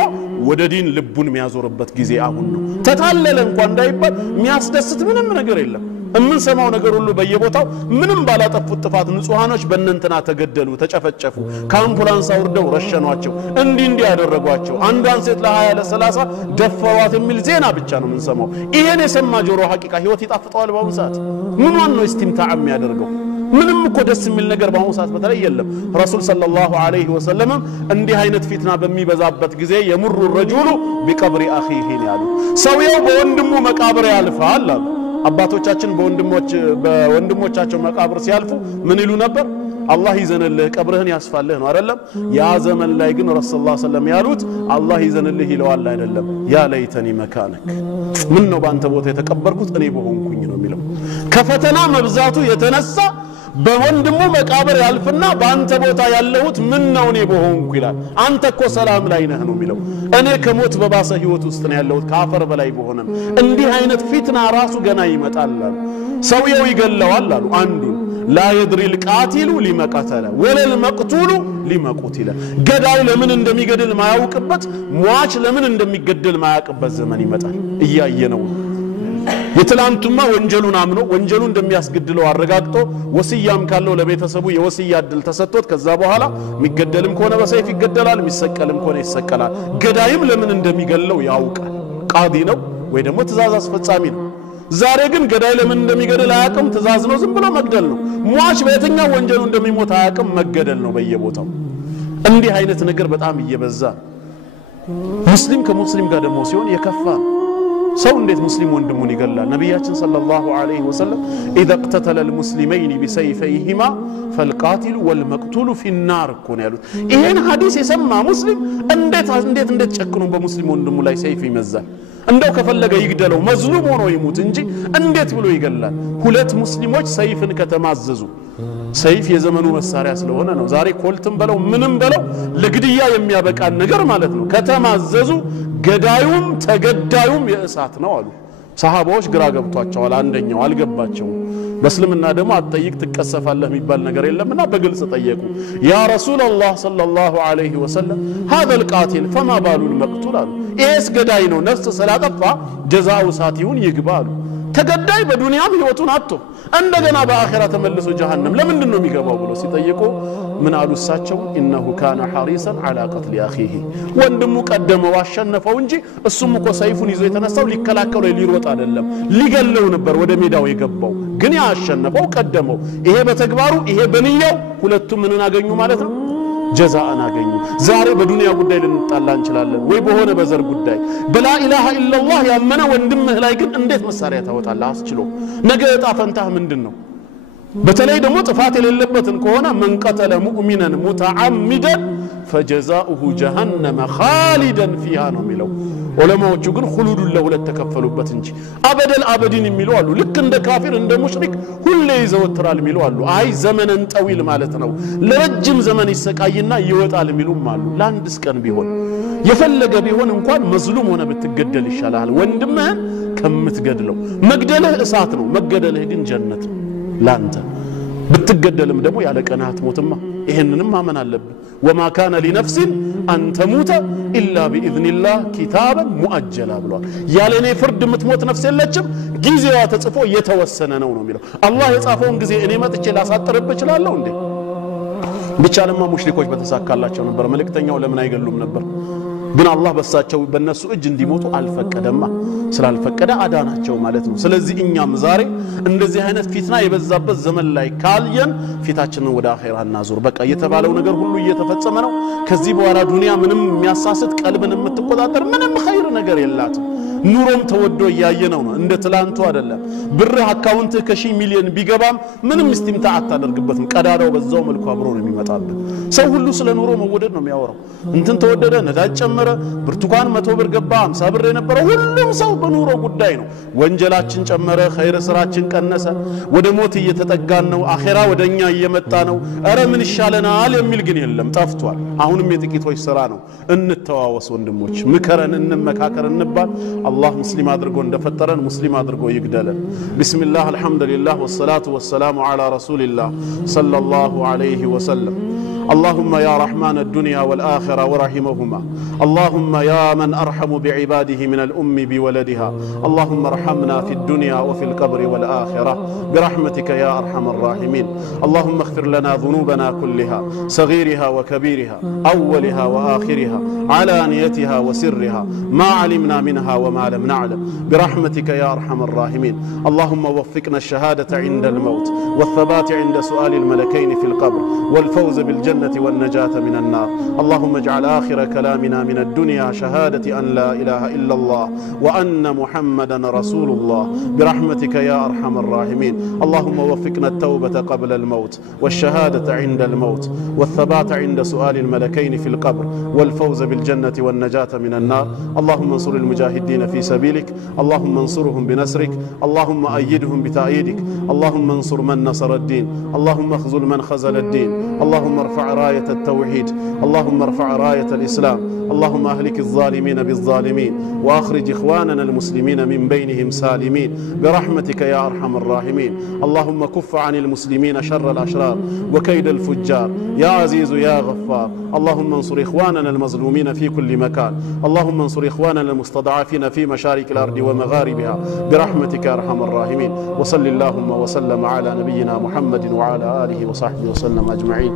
ወደ ዲን ልቡን የሚያዞርበት ጊዜ አሁን ነው ተታለለ እንኳን እንዳይባል የሚያስደስት ምንም ነገር የለም እምን ሰማው ነገር ሁሉ በየቦታው ምንም ባላጠፉት ጥፋት ንጹሃኖች በእነንተና ተገደሉ ተጨፈጨፉ ካምፑላንስ አውርደው ረሸኗቸው እንዲ ያደረጓቸው አንዷን ሴት ለ20 ለ30 ደፈሯት የሚል ዜና ብቻ ነው ምን ሰማው ይሄን የሰማ ጆሮ ሐቂቃ ህይወት ይጣፍጠዋል ባሁን ሰዓት ምን ነው እስቲምታዕ የሚያደርገው ምንም እኮ ደስ የሚል ነገር ባሁን ሰዓት በተለይ የለም ረሱል ሰለላሁ ዐለይሂ ወሰለም እንዲህ አይነት ፊትና በሚበዛበት ጊዜ የምሩ الرجل بقبر اخيه ያሉ ሰውየው በወንድሙ መቃብር ያልፋል አሉ አባቶቻችን በወንድሞቻቸው መቃብር ሲያልፉ ምን ይሉ ነበር አላህ ይዘንልህ ቀብርህን ያስፋልህ ነው አይደለም ያ ዘመን ላይ ግን ረሱላህ ሰለላሁ ዐለይሂ ወሰለም ያሉት አላህ ይዘንልህ ይለዋል አይደለም ያ ለይተኒ መካነክ ምን ነው ባንተ ቦታ የተቀበርኩት እኔ በሆንኩኝ ነው የሚለው ከፈተና መብዛቱ የተነሳ በወንድሙ መቃብር ያልፍና ባንተ ቦታ ያለሁት ምን ነው እኔ በሆንኩ ይላል አንተ እኮ ሰላም ላይ ነህ ነው የሚለው እኔ ከሞት በባሰ ህይወት ውስጥ ነው ያለሁት ካፈር በላይ በሆነም እንዲህ አይነት ፊትና ራሱ ገና ይመጣል ሰውየው ይገለዋል አሉ አንዱ لا يدري القاتل لما قتل ولا المقتول لما قتل ገዳይ ለምን እንደሚገድል ማያውቅበት ሟች ለምን እንደሚገደል ማያውቅበት ዘመን ይመጣል እያየነው የትላንቱማ ወንጀሉን አምኖ ወንጀሉ እንደሚያስገድለው አረጋግጦ ወሲያም ካለው ለቤተሰቡ የወሲያ ዕድል ተሰጥቶት ከዛ በኋላ የሚገደልም ከሆነ በሰይፍ ይገደላል የሚሰቀልም ከሆነ ይሰቀላል ገዳይም ለምን እንደሚገለው ያውቃል ቃዲ ነው ወይ ደግሞ ትእዛዝ አስፈጻሚ ነው ዛሬ ግን ገዳይ ለምን እንደሚገደል አያውቅም ትእዛዝ ነው ዝም ብሎ መግደል ነው ሟች በየትኛው ወንጀሉ እንደሚሞት አያውቅም መገደል ነው በየቦታው እንዲህ አይነት ነገር በጣም እየበዛ ሙስሊም ከሙስሊም ጋር ደግሞ ሲሆን የከፋ ሰው እንዴት ሙስሊም ወንድሙን ይገላል ነብያችን ሰለላሁ ዐለይሂ ወሰለም اذا اقتتل المسلمين بسيفيهما فالقاتل والمقتول في النار ኮን ያሉት ይሄን ሐዲስ የሰማ ሙስሊም እንዴት ጨክኖ በሙስሊም ወንድሙ ላይ ሰይፍ ይመዛል እንደው ከፈለገ ይግደለው መዝሉም ሆኖ ይሙት እንጂ እንዴት ብሎ ይገላል ሁለት ሙስሊሞች ሰይፍን ከተማዘዙ ሰይፍ የዘመኑ መሳሪያ ስለሆነ ነው ዛሬ ኮልትም በለው ምንም በለው ለግድያ የሚያበቃ ነገር ማለት ነው ከተማዘዙ ገዳዩም ተገዳዩም የእሳት ነው አሉ ሰሃባዎች ግራ ገብቷቸዋል አንደኛው አልገባቸው በእስልምና ደግሞ አጥይቅ ተቀሰፋለህ የሚባል ነገር የለምና በግልጽ ጠየቁ ያ ረሱላህ ሰለላሁ ዐለይሂ ወሰለም هذا القاتل فما بال المقتول ايس ገዳይ ነው ነፍስ ስላጠፋ ጀዛው ሳቲውን ይግባሉ ተገዳይ በዱንያም ህይወቱን አጥቶ እንደገና በአኺራ ተመልሶ ጀሃነም ለምንድን ነው የሚገባው ብሎ ሲጠይቁ ምን አሉሳቸው انه كان حريصا على قتل اخيه ወንድሙ ቀደመው አሸነፈው እንጂ እሱም እኮ ሰይፉን ይዞ የተነሳው ሊከላከለው ሊሮጥ አይደለም ሊገለው ነበር ወደ ሜዳው የገባው ግን ያሸነፈው ቀደመው ይሄ በተግባሩ ይሄ በንያው ሁለቱም ምንን አገኙ ማለት ነው ጀዛአን አገኙ ዛሬ በዱንያ ጉዳይ ልንጣላ እንችላለን ወይ በሆነ በዘር ጉዳይ በላ ኢላሃ ኢላላህ ያመነ ወንድምህ ላይ ግን እንዴት መሳሪያ ታወጣለህ አስችሎ ነገ እጣ ፈንታህ ምንድነው በተለይ ደግሞ ጥፋት የሌለበትን ከሆነ من قتل مؤمنا متعمدا فجزاؤه جهنم خالدا فيها ነው የሚለው ዑለማዎቹ ግን خلود ለሁለት ተከፈሉበት እንጂ አበደል አበዲን የሚሉ አሉ ልክ እንደ ካፊር እንደ ሙሽሪክ ሁሌ ይዘወትራል የሚሉ አሉ አይ ዘመንን ጠዊል ማለት ነው ለረጅም ዘመን ይሰቃይና ይወጣል የሚሉም አሉ ለአንድስ ቀን ቢሆን የፈለገ ቢሆን እንኳን መዝሉም ሆነ ብትገደል ይሻላል ወንድምህን ከምትገድለው መግደልህ እሳት ነው መገደልህ ግን ጀነት ነው ላንተ ብትገደልም ደግሞ ያለ ቀናት ሞትማ ይሄንንም ማመን አለብህ وما كان لنفس ان تموت الا باذن الله كتابا مؤجلا ብሏል ያለኔ ፍርድ ምትሞት ነፍስ የለችም ጊዜዋ ተጽፎ የተወሰነ ነው የሚለው አላህ የጻፈውን ጊዜ እኔ መጥቼ ላሳጥርብ እችላለሁ እንዴ ብቻለማ ሙሽሪኮች በተሳካላቸው ነበር መልእክተኛው ለምን አይገሉም ነበር ግን አላህ በሳቸው በነሱ እጅ እንዲሞቱ አልፈቀደማ ስላልፈቀደ አዳናቸው ማለት ነው ስለዚህ እኛም ዛሬ እንደዚህ አይነት ፊትና የበዛበት ዘመን ላይ ካልየን ፊታችንን ወደ አኺራ እናዙር በቃ የተባለው ነገር ሁሉ እየተፈጸመ ነው ከዚህ በኋላ ዱንያ ምንም የሚያሳስት ቀልብን የምትቆጣጠር ምንም ኸይር ነገር የላትም ኑሮም ተወዶ ያየነው ነው እንደ ትላንቱ አይደለም ብር አካውንት ከሺ ሚሊዮን ቢገባም ምንም እስቲምታ አታደርግበትም ቀዳዳው በዛው መልኩ አብሮ ነው የሚመጣበት ሰው ሁሉ ስለ ኑሮ መወደድ ነው የሚያወራው እንትን ተወደደ ነዳጅ ጨመረ ብርቱካን 100 ብር ገባ 50 ብር የነበረ ሁሉም ሰው በኑሮ ጉዳይ ነው ወንጀላችን ጨመረ ኸይር ስራችን ቀነሰ ወደ ሞት እየተጠጋን ነው አኺራ ወደኛ እየመጣ ነው አረ ምን ይሻለናል የሚል ግን የለም ጠፍቷል አሁንም የጥቂቶች ስራ ነው እንተዋወስ ወንድሞች ምከረን እንመካከር እንባል الله مسلم أدرجو اندفترن مسلم أدرجو يقدلن بسم الله الحمد لله والصلاة والسلام على رسول الله صلى الله عليه وسلم اللهم يا رحمن الدنيا والآخرة ورحمهما اللهم يا من أرحم بعباده من الأم بولدها اللهم ارحمنا في الدنيا وفي القبر والآخرة برحمتك يا أرحم الراحمين اللهم اغفر لنا ذنوبنا كلها صغيرها وكبيرها أولها وآخرها علانيتها وسرها ما علمنا منها وما لم نعلم برحمتك يا أرحم الراحمين اللهم وفقنا الشهادة عند الموت والثبات عند سؤال الملكين في القبر والفوز بالجنة والنجاة من النار اللهم اجعل آخر كلامنا من الدنيا شهادة أن لا إله إلا الله وأن محمدا رسول الله برحمتك يا أرحم الراحمين اللهم وفقنا التوبة قبل الموت والشهادة عند الموت والثبات عند سؤال الملكين في القبر والفوز بالجنة والنجاة من النار اللهم انصر المجاهدين في سبيلك اللهم انصرهم بنصرك اللهم أيدهم بتأييدك اللهم انصر من نصر الدين اللهم اخذل من خذل الدين اللهم ارفع راية التوحيد اللهم ارفع راية الإسلام اللهم أهلك الظالمين بالظالمين وأخرج إخواننا المسلمين من بينهم سالمين برحمتك يا أرحم الراحمين اللهم كف عن المسلمين شر الأشرار وكيد الفجار يا عزيز يا غفار اللهم انصر إخواننا المظلومين في كل مكان اللهم انصر إخواننا المستضعفين في مشارق الأرض ومغاربها برحمتك يا أرحم الراحمين وصل اللهم وسلم على نبينا محمد وعلى آله وصحبه وسلم أجمعين